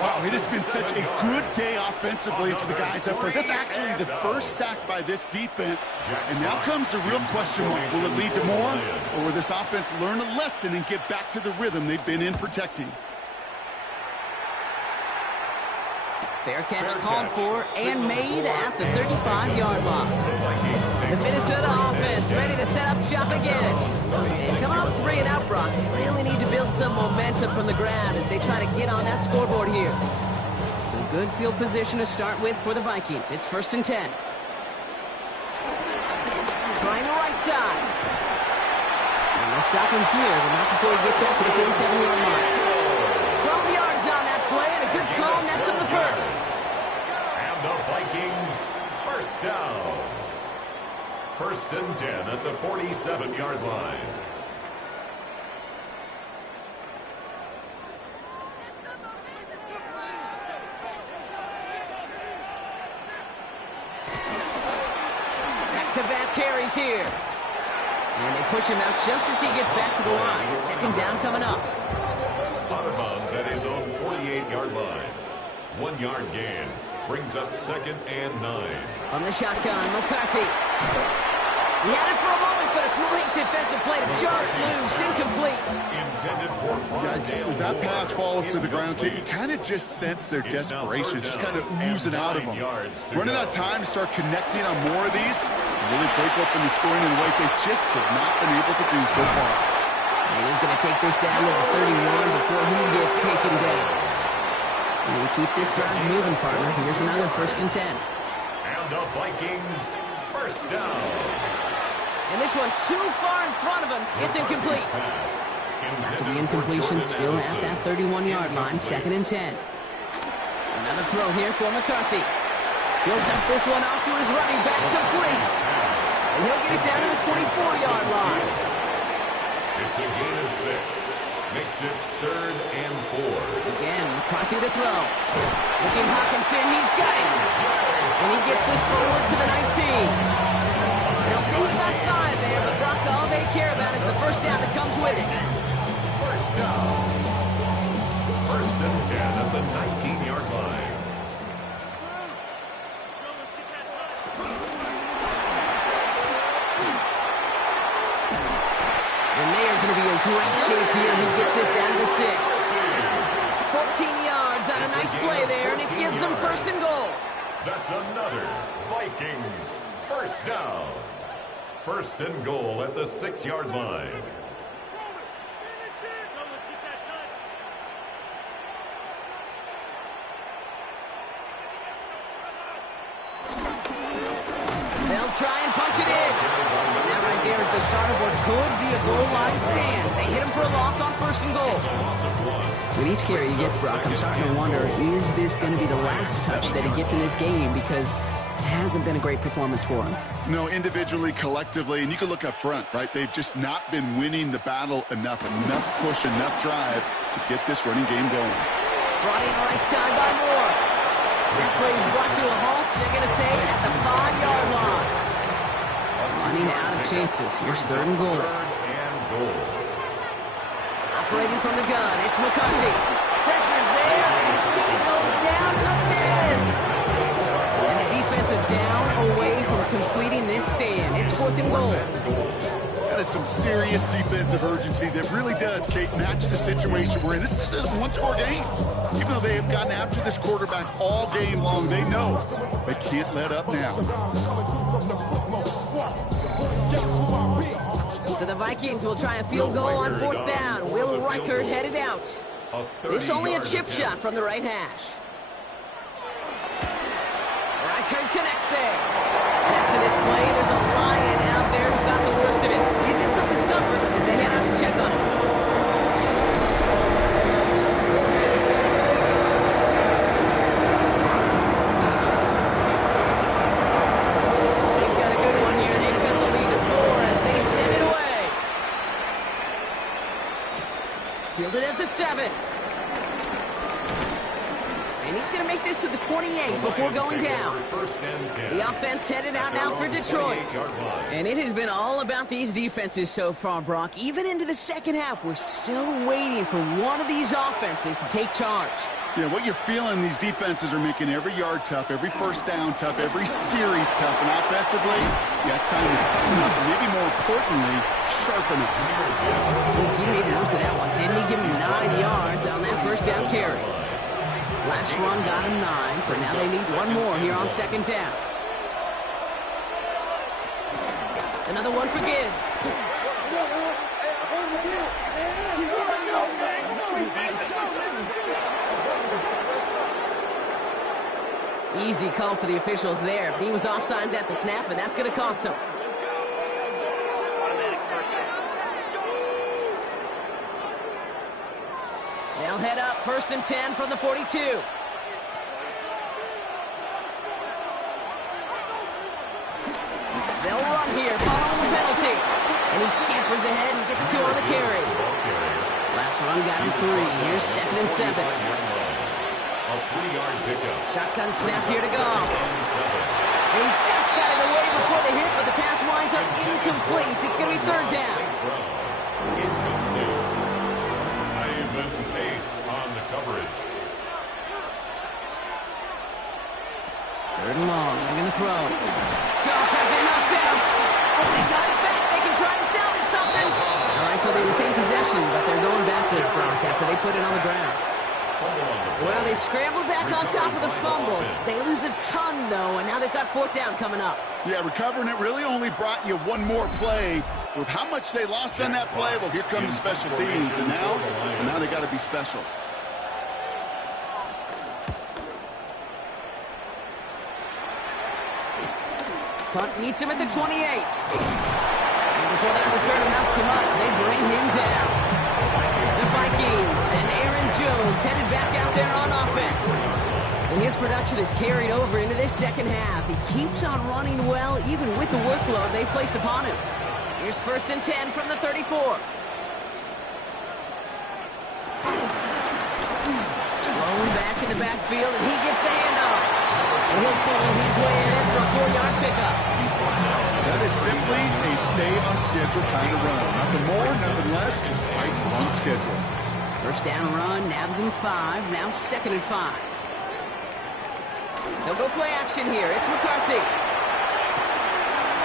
Wow, it has been such a good day offensively for the guys up there. That's actually the first sack by this defense. And now comes the real question mark. Will it lead to more? Or will this offense learn a lesson and get back to the rhythm they've been in protecting? Fair catch called for and made at the 35-yard line. The Minnesota offense ready to set up shop again. And coming off 3 and out, Brock, they really need to build some momentum from the ground as they try to get on that scoreboard here. So good field position to start with for the Vikings. It's 1st and 10. Trying the right side. And they'll stop him here, but not before he gets out to the 47-yard line. 12 yards on that play, and a good call nets him the first. And the Vikings, 1st down. 1st and 10 at the 47-yard line. Back-to-back carries here. And they push him out just as he gets back to the line. 2nd down coming up. Out of bounds at his own 48-yard line. 1 yard gain. Brings up 2nd and 9. On the shotgun, McCarthy. He had it for a moment, but a great defensive play to jar it loose. Incomplete. Intended for Yikes, as that pass falls to the ground, you kind of just sense their desperation, just kind of oozing out of them. Running out of time to start connecting on more of these, and really break open the scoring in a way they just have not been able to do so far. And he's going to take this down to the 31 before he gets taken down. And you keep this drive moving, partner. Here's another 1st and 10. And the Vikings, 1st down. And this one too far in front of him. It's incomplete. After the incompletion, still at that 31-yard line, 2nd and 10. Another throw here for McCarthy. He'll dump this one off to his running back, complete. And he'll get it down to the 24-yard line. It's a gain of 6. Makes it 3rd and 4. Again, McCarthy to throw. Looking Hawkinson, he's got it. And he gets this forward to the 19. They'll see about 5 there, but Brock, all they care about is the 1st down that comes with it. 1st down. 1st and 10 at the 19-yard line. great shape here. He gets this down to 6. 14 yards on a nice play there, and it gives them first and goal. That's another Vikings first down. First and goal at the 6-yard line. They'll try and punch it in. And that right there is the start of what could be a goal line stand. They hit him for a loss on first and goal. With each carry he gets, Brock, I'm starting to wonder, is this going to be the last touch that he gets in this game? Because it hasn't been a great performance for him. No, individually, collectively, and you can look up front, right? They've just not been winning the battle enough push, enough drive to get this running game going. Brought in right side by Moore. That play is brought to a halt. They're going to say at the 5-yard line. Running out of chances. Here's third and goal. Operating from the gun, it's McCarthy. Pressure's there, and he goes down again. And the defense is down away from completing this stand. It's fourth and goal. That is some serious defensive urgency that really does, Kate, match the situation we're in. This is a one-score game. Even though they have gotten after this quarterback all game long, they know they can't let up now. So the Vikings will try a field goal on fourth down. Will Reichert headed out. This only a chip shot from the right hash. Reichert connects there. And after this play, there's a Lion out there who got the worst of it. He's in some discomfort as they head out to check on him. They've got a good one here. They've got the lead to 4 as they send it away. Fielded at the 7. And he's going to make this to the 28 before going down. The offense headed out now for Detroit. And it has been all about these defenses so far, Brock. Even into the second half, we're still waiting for one of these offenses to take charge. Yeah, what you're feeling, these defenses are making every yard tough, every first down tough, every series tough. And offensively, yeah, it's time to toughen up, and maybe more importantly, sharpen up. He made most of that one, didn't he? Give him 9 yards on that first down carry. Last run got him 9, so now they need one more here on second down. Another one for Gibbs. Easy call for the officials there. He was offsides at the snap, and that's going to cost him. They'll head up, first and 10 from the 42. They'll run here, following the penalty. And he scampers ahead and gets 2 on the carry. Last run got him 3. Here's second and 7. A 3-yard pickup. Shotgun snap here to go. He just got it away before the hit, but the pass winds up incomplete. It's going to be third down. Ivan Pace on the coverage. Third and long. They're going to throw. Goff has it knocked out. Oh, they got it back. They can try and salvage something. All right, so they retain possession, but they're going backwards, Brock, after they put it on the ground. Well, they scrambled back on top of the fumble. They lose a ton, though, and now they've got fourth down coming up. Yeah, recovering it really only brought you one more play. With how much they lost on that play, well, here comes special teams, and now they got to be special. Punt meets him at the 28. And before that return amounts to much, they bring him down. The Vikings and Aaron Jones headed back out there on offense. And his production is carried over into this second half. He keeps on running well, even with the workload they've placed upon him. Here's first and 10 from the 34. Thrown back in the backfield, and he gets the handoff. And he'll pull his way ahead for a 4-yard pickup. That is simply a stay-on-schedule kind of run. Nothing more, nothing less, just right on schedule. First down run, nabs him 5, now second and 5. They'll go play action here. It's McCarthy.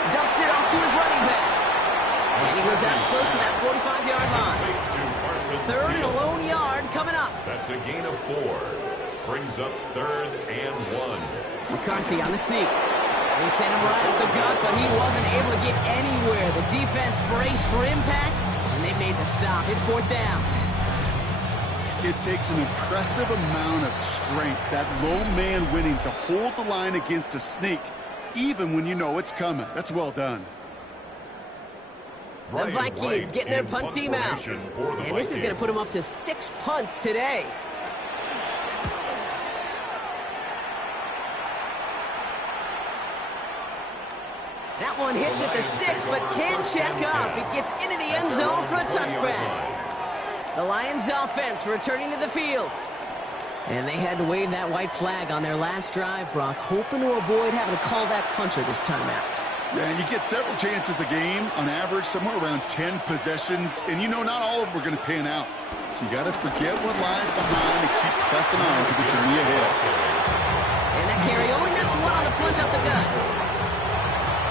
Dumps it off to his running back. And he goes out close to that 45-yard line. Third and a lone yard coming up. That's a gain of 4. Brings up 3rd and 1. McCarthy on the sneak. They sent him right up the gut, but he wasn't able to get anywhere. The defense braced for impact, and they made the stop. It's 4th down. It takes an impressive amount of strength, that low man winning, to hold the line against a sneak, even when you know it's coming. That's well done. The Vikings getting their punt team out. And this is going to put them up to 6 punts today. That one hits at the 6, but can't check up. It gets into the end zone for a touchback. The Lions offense returning to the field. And they had to wave that white flag on their last drive, Brock, hoping to avoid having to call that punter this time out. Yeah, and you get several chances a game, on average, somewhere around 10 possessions, and you know not all of them are going to pan out. So you got to forget what lies behind and keep pressing on to the journey ahead. And that carry only gets 1 on the plunge up the gut.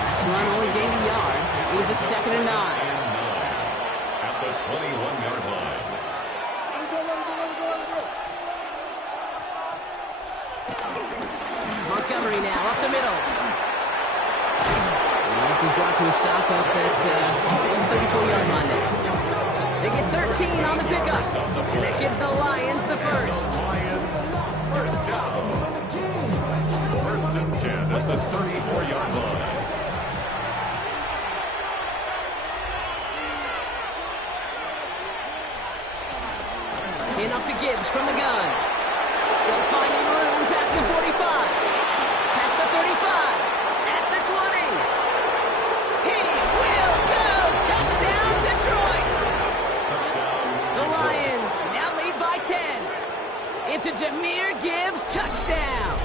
Last run only gained a yard. That means it's 2nd and 9. At the 21-yard line. Montgomery now up the middle. And this is brought to a stop up at the 34-yard line now. They get 13 on the pickup, and that gives the Lions the first. Lions, first down. 1st and 10 at the 34-yard line. Enough to Gibbs from the gun. Still finding room past the 45. Past the 35. At the 20. He will go. Touchdown, Detroit. Touchdown. The Lions now lead by 10. It's a Jahmyr Gibbs touchdown.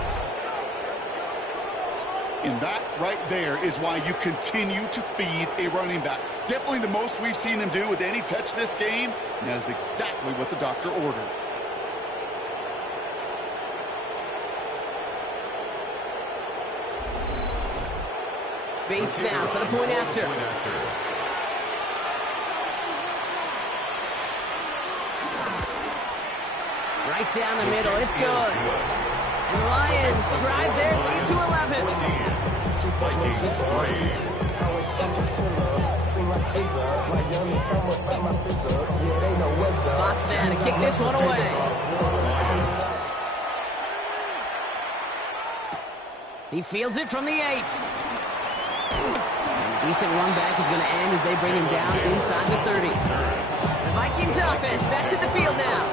And that right there is why you continue to feed a running back. Definitely the most we've seen him do with any touch this game, and that is exactly what the doctor ordered. Bates now for the point after. Right down the middle, it's good. And the Lions drive their lead to 11. Vikings 3. Fox now to kick this one away. He fields it from the 8. Decent run back is going to end as they bring him down inside the 30. The Vikings offense back to the field now.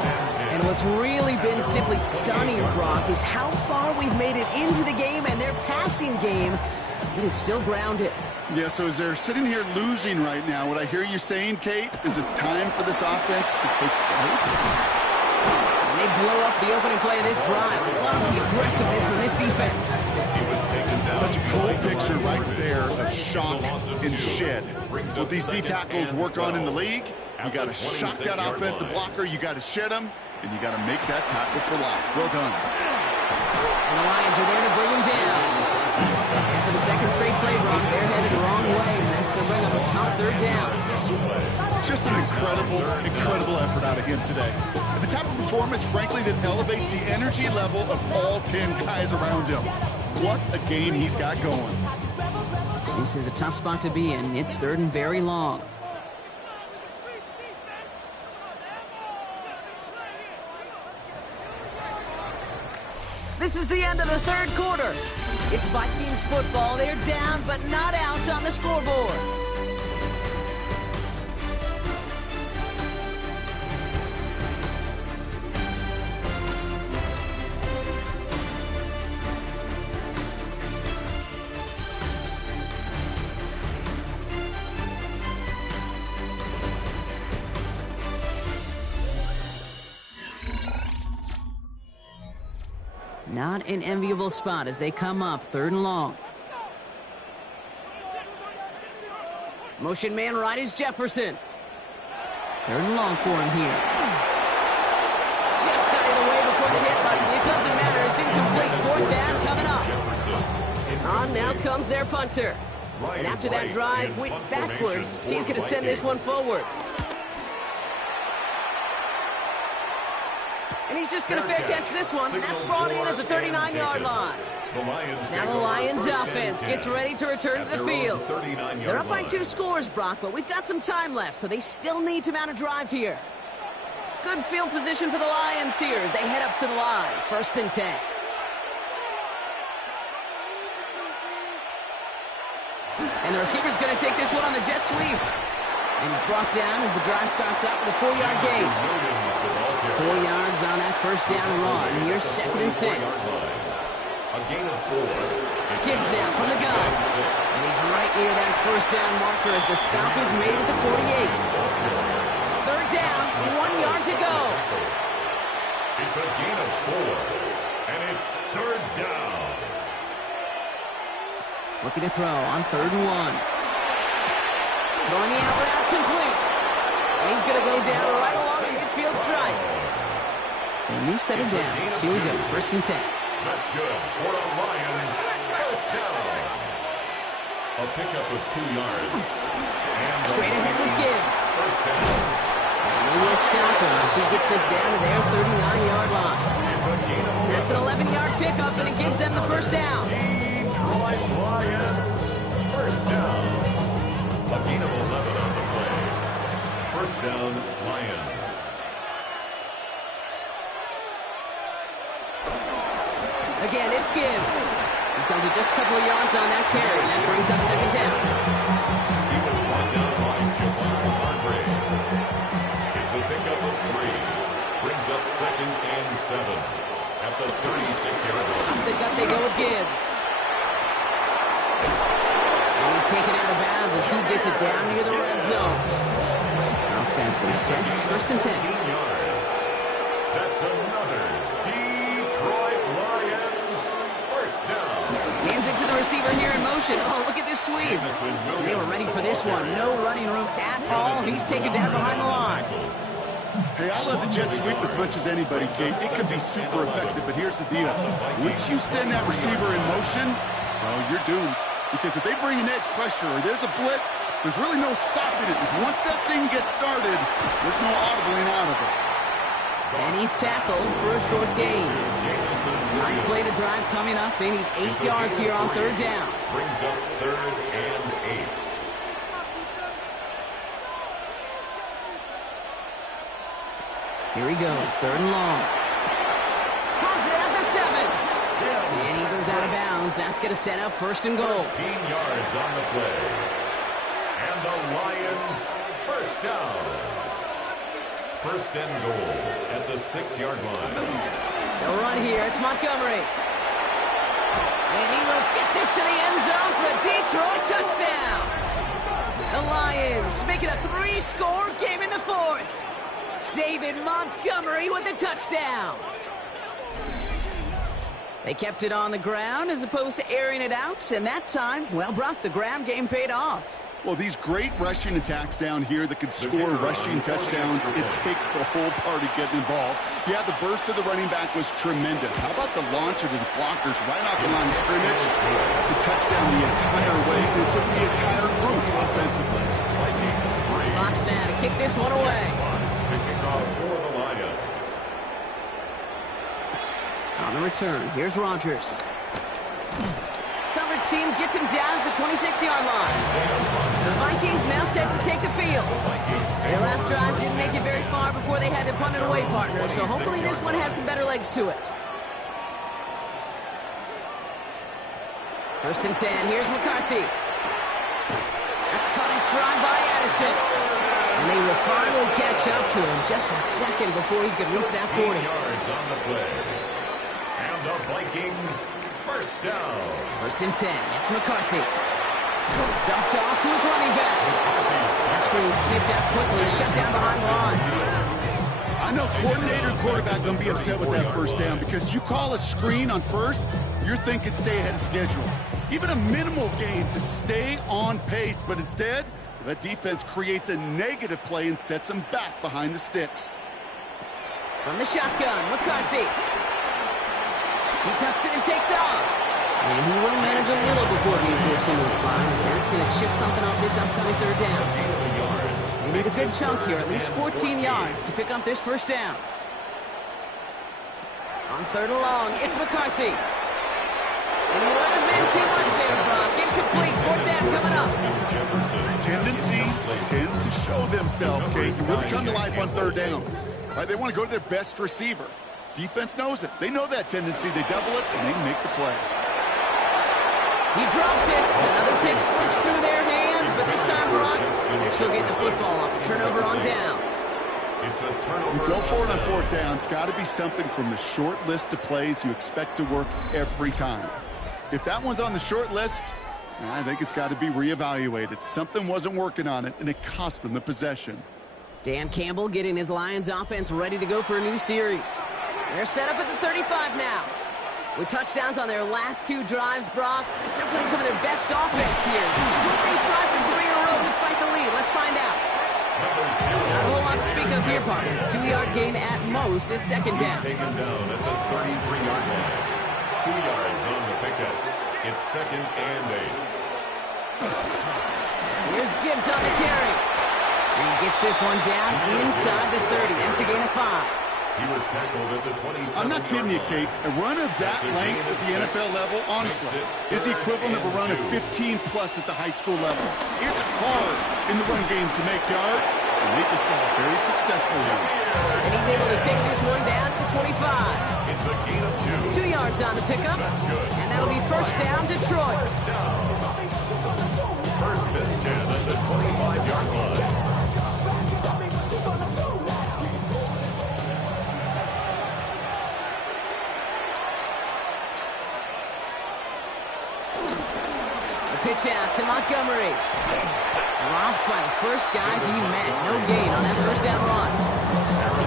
And what's really been simply stunning, Brock, is how far we've made it into the game, and their passing game, it is still grounded. Yeah, so as they're sitting here losing right now, what I hear you saying, Kate, is it's time for this offense to take flight. And they blow up the opening play of this drive. Love the aggressiveness from this defense. Such a cool picture right there of shock and shed. What these D tackles work on in the league, you got to shock that offensive blocker, you got to shed him, and you got to make that tackle for loss. Well done. And the Lions are there to bring him down. And for the second straight play, Brock, they're headed the wrong way, and that's going to bring up a top 3rd down. Just an incredible effort out of him today. And the type of performance, frankly, that elevates the energy level of all 10 guys around him. What a game he's got going. This is a tough spot to be in. It's 3rd and very long. This is the end of the 3rd quarter. It's Vikings football. They're down, but not out on the scoreboard. Not an enviable spot as they come up 3rd and long. Motion man right is Jefferson. 3rd and long for him here. Just got it away before the hit button. It doesn't matter. It's incomplete. 4th down coming up. On now comes their punter. And after that drive went backwards, he's going to send this one forward. And he's just going to fair catch this one. That's brought in at the 39-yard line. Now the Lions offense gets ready to return to the field. They're up by 2 scores, Brock, but we've got some time left, so they still need to mount a drive here. Good field position for the Lions here as they head up to the line. 1st and 10. And the receiver's going to take this one on the jet sweep. And he's brought down as the drive starts out with a 4-yard gain. 4 yards on that 1st down run. Here's 2nd and 6. A gain of 4. Gibbs now from the gun. And he's right near that 1st down marker as the stop is made at the 48. 3rd down, 1 yard to go. It's a gain of 4. And it's 3rd down. Looking to throw on 3rd and 1. Throwing the out route complete. And he's going to go down right along the midfield stripe. So a new set of downs. Here we go. 1st and 10. That's good for the Lions. 1st down. A pickup of 2 yards. And straight ahead with Gibbs. 1st down. And they will stop him as he gets this down to their 39-yard line. That's an 11-yard pickup, and it gives them the 1st down. Detroit Lions. 1st down. A gain of 11 on the play. 1st down, Lions. Again, it's Gibbs. He's under just a couple of yards on that carry, and that brings up 2nd down. He was brought down by Javon Hargrave. It's a pickup of 3. Brings up 2nd and 7 at the 36-yard line. They go with Gibbs. And he's taken out of bounds as he gets it down near the red zone. Offensive sets. 1st and 10. 15 yards. That's another Detroit Lions 1st down. Hands it to the receiver here in motion. Oh, look at this sweep. They were ready for this one. No running room at all. He's taken down behind the line. Hey, I love the jet sweep as much as anybody, Kate. It can be super effective, but here's the deal. Once you send that receiver in motion, well, you're doomed. Because if they bring an edge pressure or there's a blitz, there's really no stopping it. Once that thing gets started, there's no audibling out of it. And he's tackled for a short gain. 9th play to drive coming up. They need 8 yards here on 3rd down. Brings up 3rd and 8. Here he goes, 3rd and long. Has it at the 7. And he goes out of bounds. That's going to set up 1st and goal. 13 yards on the play. And the Lions 1st down. 1st and goal at the 6-yard line. They'll run here. It's Montgomery. And he will get this to the end zone for a Detroit touchdown. The Lions make it a 3-score game in the 4th. David Montgomery with the touchdown. They kept it on the ground as opposed to airing it out, and that time, well, Brock, the ground game paid off. Well, these great rushing attacks down here that can score rushing touchdowns, it takes the whole party getting involved. Yeah, the burst of the running back was tremendous. How about the launch of his blockers right off the line of scrimmage? That's a touchdown the entire way, and it took the entire group offensively. Fox now to kick this one away. On the return, here's Rodgers. Coverage team gets him down at the 26-yard line. The Vikings now set to take the field. Their last drive didn't make it very far before they had to punt it away, partner, so hopefully this one has some better legs to it. 1st and 10, here's McCarthy. That's cut and stride by Addison. And they will finally catch up to him just a second before he could reach that 40. 10 yards on the play. And the Vikings 1st down. 1st and 10. It's McCarthy. Dumped off to his running back. That screen sniffed out quickly, shut down behind the line. I know coordinator and quarterback going to be upset with that 1st down because you call a screen on 1st, you're thinking stay ahead of schedule. Even a minimal gain to stay on pace, but instead, that defense creates a negative play and sets them back behind the sticks. From the shotgun, McCarthy. He tucks it and takes off. And he will manage a little before being forced into a slide, as that's going to chip something off this upcoming third down. They need a good chunk here, at least 14 yards to pick up this first down. On third and long, it's McCarthy. And he let his man too much there, Brock. Incomplete. Fourth down coming up. Tendencies tend to show themselves, Kate, to really come to life on third downs. Right? They want to go to their best receiver. Defense knows it. They know that tendency. They double it, and they make the play. He drops it. Another pick slips through their hands, but this time, Brock, they're still getting the football off the turnover on downs. It's a turnover. You go for it on fourth down. It's got to be something from the short list of plays you expect to work every time. If that one's on the short list, I think it's got to be reevaluated. Something wasn't working on it, and it cost them the possession. Dan Campbell getting his Lions offense ready to go for a new series. They're set up at the 35 now. With touchdowns on their last two drives, Brock, they're playing some of their best offense here. Will they try for 3 in a row despite the lead? Let's find out. Not a whole lot to speak of here, partner. 2-yard gain at most at second down. Taken down at the 33-yard line. 2 yards on the pickup. It's second and 8. Here's Gibbs on the carry. And he gets this one down inside the 30. That's a gain of 5. He was tackled at the 27. I'm not kidding you, Kate. A run of that length at the NFL level, honestly, is the equivalent of a run of 15-plus at the high school level. It's hard in the run game to make yards, and they just got a very successful one. And he's able to take this one down to the 25. It's a gain of 2. 2 yards on the pickup. And that'll be first down, Detroit. First and 10 at the 25-yard line. Pitch out to Montgomery. Dropped by the first guy he met. No gain on that first down run.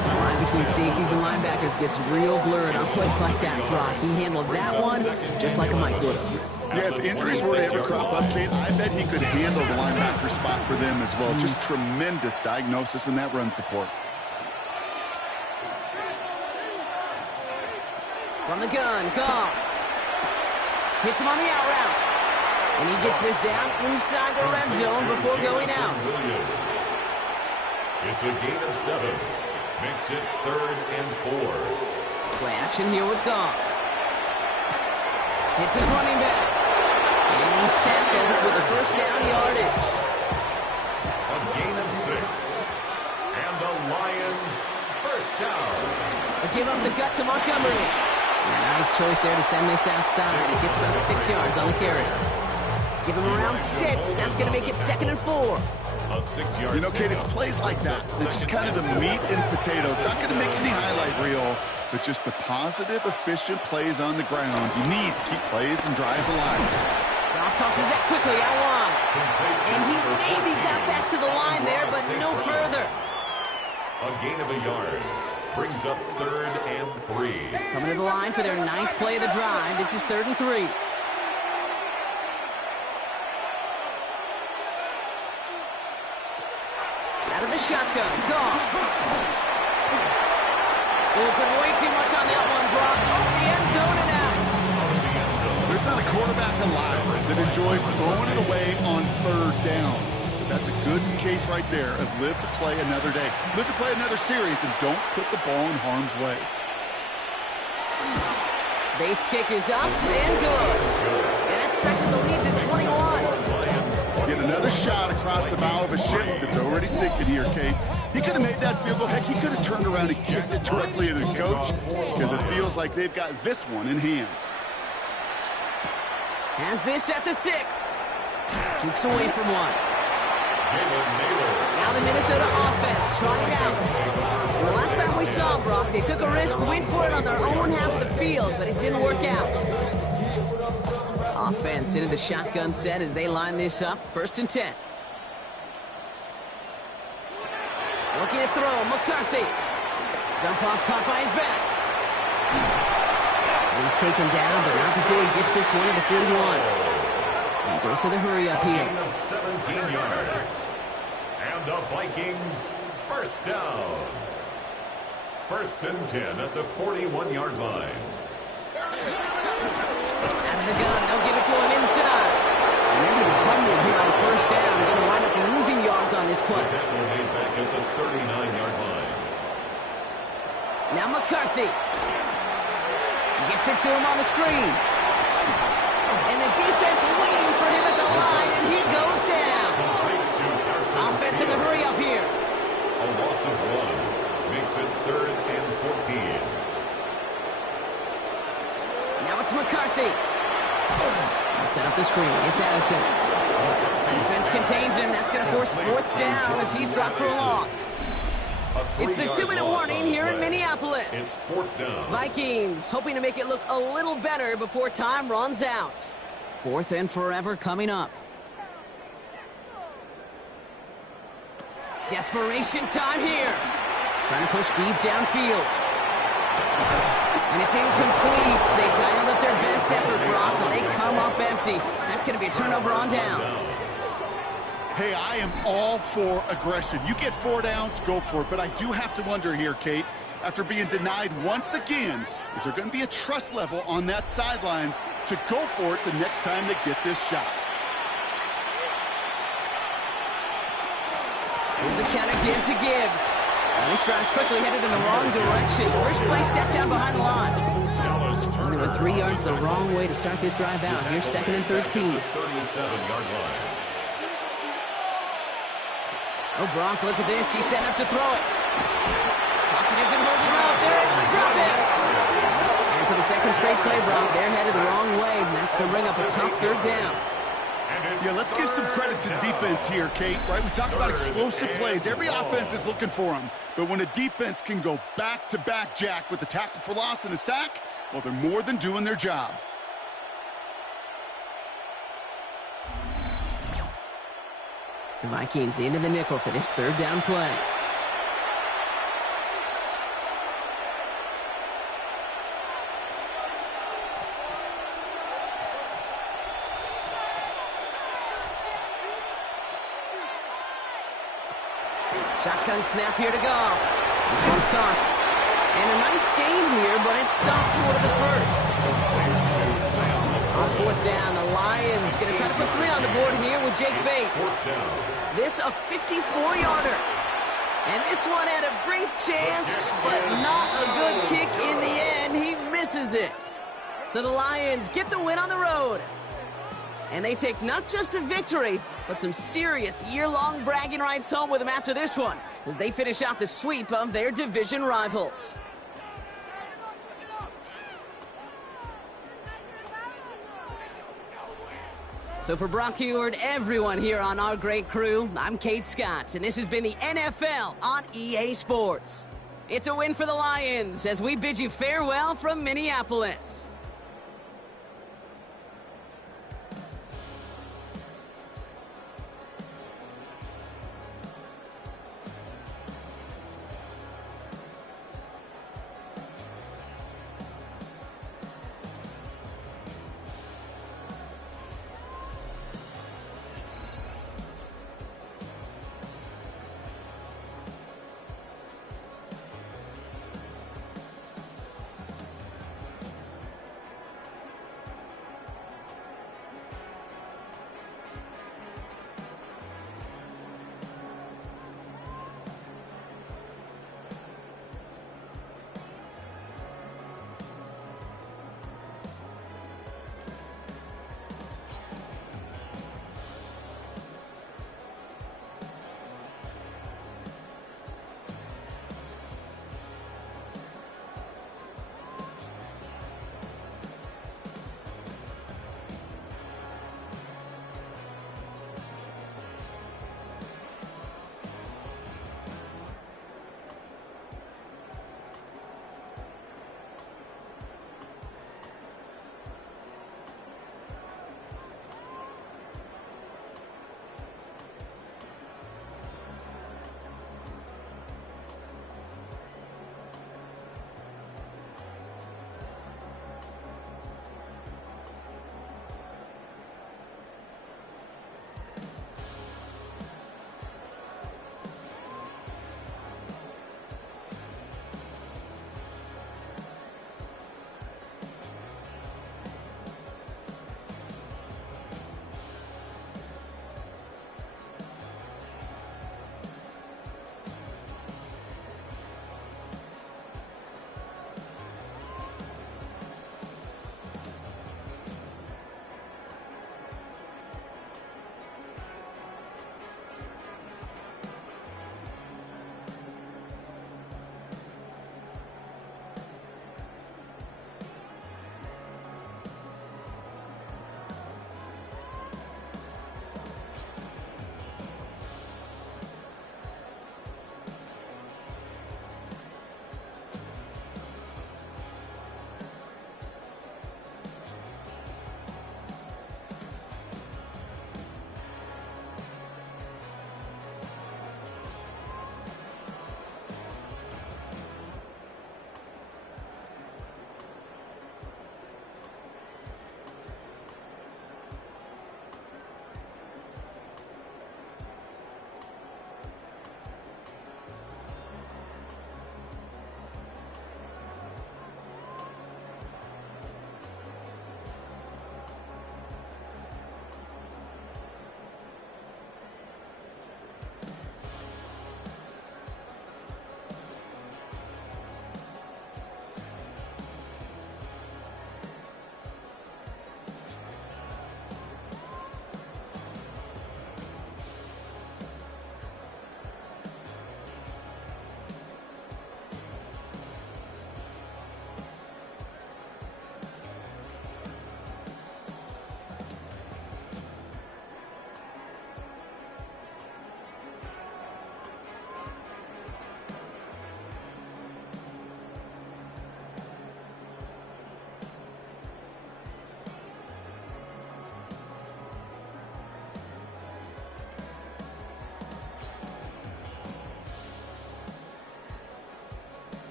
The line between safeties and linebackers gets real blurred on plays like that, Brock. He handled that one just like a Mike would have. Yeah, if injuries were to ever crop up, Kate, I bet he could handle the linebacker spot for them as well. Just tremendous diagnosis in that run support. From the gun, Goff. Hits him on the out route. And he gets this down inside the red zone before going out. It's a gain of 7. Makes it third and 4. Play action here with Goff. Hits his running back. And he's tackled with the first down yardage. A gain of 6. And the Lions first down. A give up the gut to Montgomery. And a nice choice there to send this outside. He gets about 6 yards on the carry. Give him around 6. That's going to make it second and 4. A 6-yard. You know, Kate, it's plays like that. It's just kind of the meat and potatoes. Not going to make any highlight reel, but just the positive, efficient plays on the ground. You need to keep plays and drives alive. Goff tosses that quickly out wide. And he maybe got back to the line there, but no further. A gain of a yard. Brings up third and 3. Coming to the line for their 9th play of the drive. This is third and 3. Out of the shotgun. Goff. Open way too much on that one, Brock. Over the end zone and out. There's not a quarterback alive that enjoys throwing it away on third down. But that's a good case right there of live to play another day. Live to play another series and don't put the ball in harm's way. Bates' kick is up and good. And that stretches the lead to 21. Get another shot across the bow of a ship that's already sinking here, Kate. He could have made that field goal. Heck, he could have turned around and kicked it directly at his coach because it feels like they've got this one in hand. Has this at the 6. Jukes away from one. Now the Minnesota offense trotting out. And the last time we saw them, Brock, they took a risk, went for it on their own half of the field, but it didn't work out. Offense into the shotgun set as they line this up. First and 10. Looking to throw. McCarthy. Dump off caught by his back. He's taken down, but not before he gets this one to the 41. And goes to the hurry-up here. 17 yards. And the Vikings first down. First and 10 at the 41-yard line. Out out of the gun. They'll give it to him inside. And they're going to be humbled here on first down. They're going to wind up losing yards on this play. Tackle made back at the 39-yard line. Now McCarthy gets it to him on the screen. And the defense waiting for him at the line, and he goes down. Offense in the hurry up here. A loss of 1 makes it 3rd and 14. Now it's McCarthy. Set up the screen. It's Addison. Defense contains him. That's going to force 4th down as he's dropped for a loss. It's the 2-minute warning here in Minneapolis. It's 4th down. Vikings hoping to make it look a little better before time runs out. 4th and forever coming up. Desperation time here. Trying to push deep downfield. And it's incomplete. They dialed up their best effort, Brock, but they come up empty. That's going to be a turnover on downs. Hey, I am all for aggression. You get 4 downs, go for it. But I do have to wonder here, Kate, after being denied once again, is there going to be a trust level on that sidelines to go for it the next time they get this shot? Here's a counter give to Gibbs. And this drive's quickly headed in the wrong direction. First play set down behind the line. Only went 3 yards the wrong way to start this drive out. Here's 2nd and 13. 37-yard line. Oh, Brock, look at this. He's set up to throw it. Pocket isn't holding up. They're able to drop it. And for the second straight play, Brock, they're headed the wrong way. And that's going to bring up a tough 3rd down. Yeah, let's give some credit to the defense here, Kate, right? We talk about explosive plays. Every offense is looking for them. But when a defense can go back-to-back, Jack, with a tackle for loss and a sack, well, they're more than doing their job. The Vikings into the nickel for this 3rd down play. Shotgun snap here to Goff. This one's caught. And a nice game here, but it stopped short of the first. On 4th down, the Lions going to try to put 3 on the board here with Jake Bates. This a 54-yarder. And this one had a brief chance, but not a good kick in the end. He misses it. So the Lions get the win on the road. And they take not just a victory, but some serious year-long bragging rights home with them after this one, as they finish off the sweep of their division rivals. So for Brock Huard, everyone here on our great crew, I'm Kate Scott, and this has been the NFL on EA Sports. It's a win for the Lions as we bid you farewell from Minneapolis.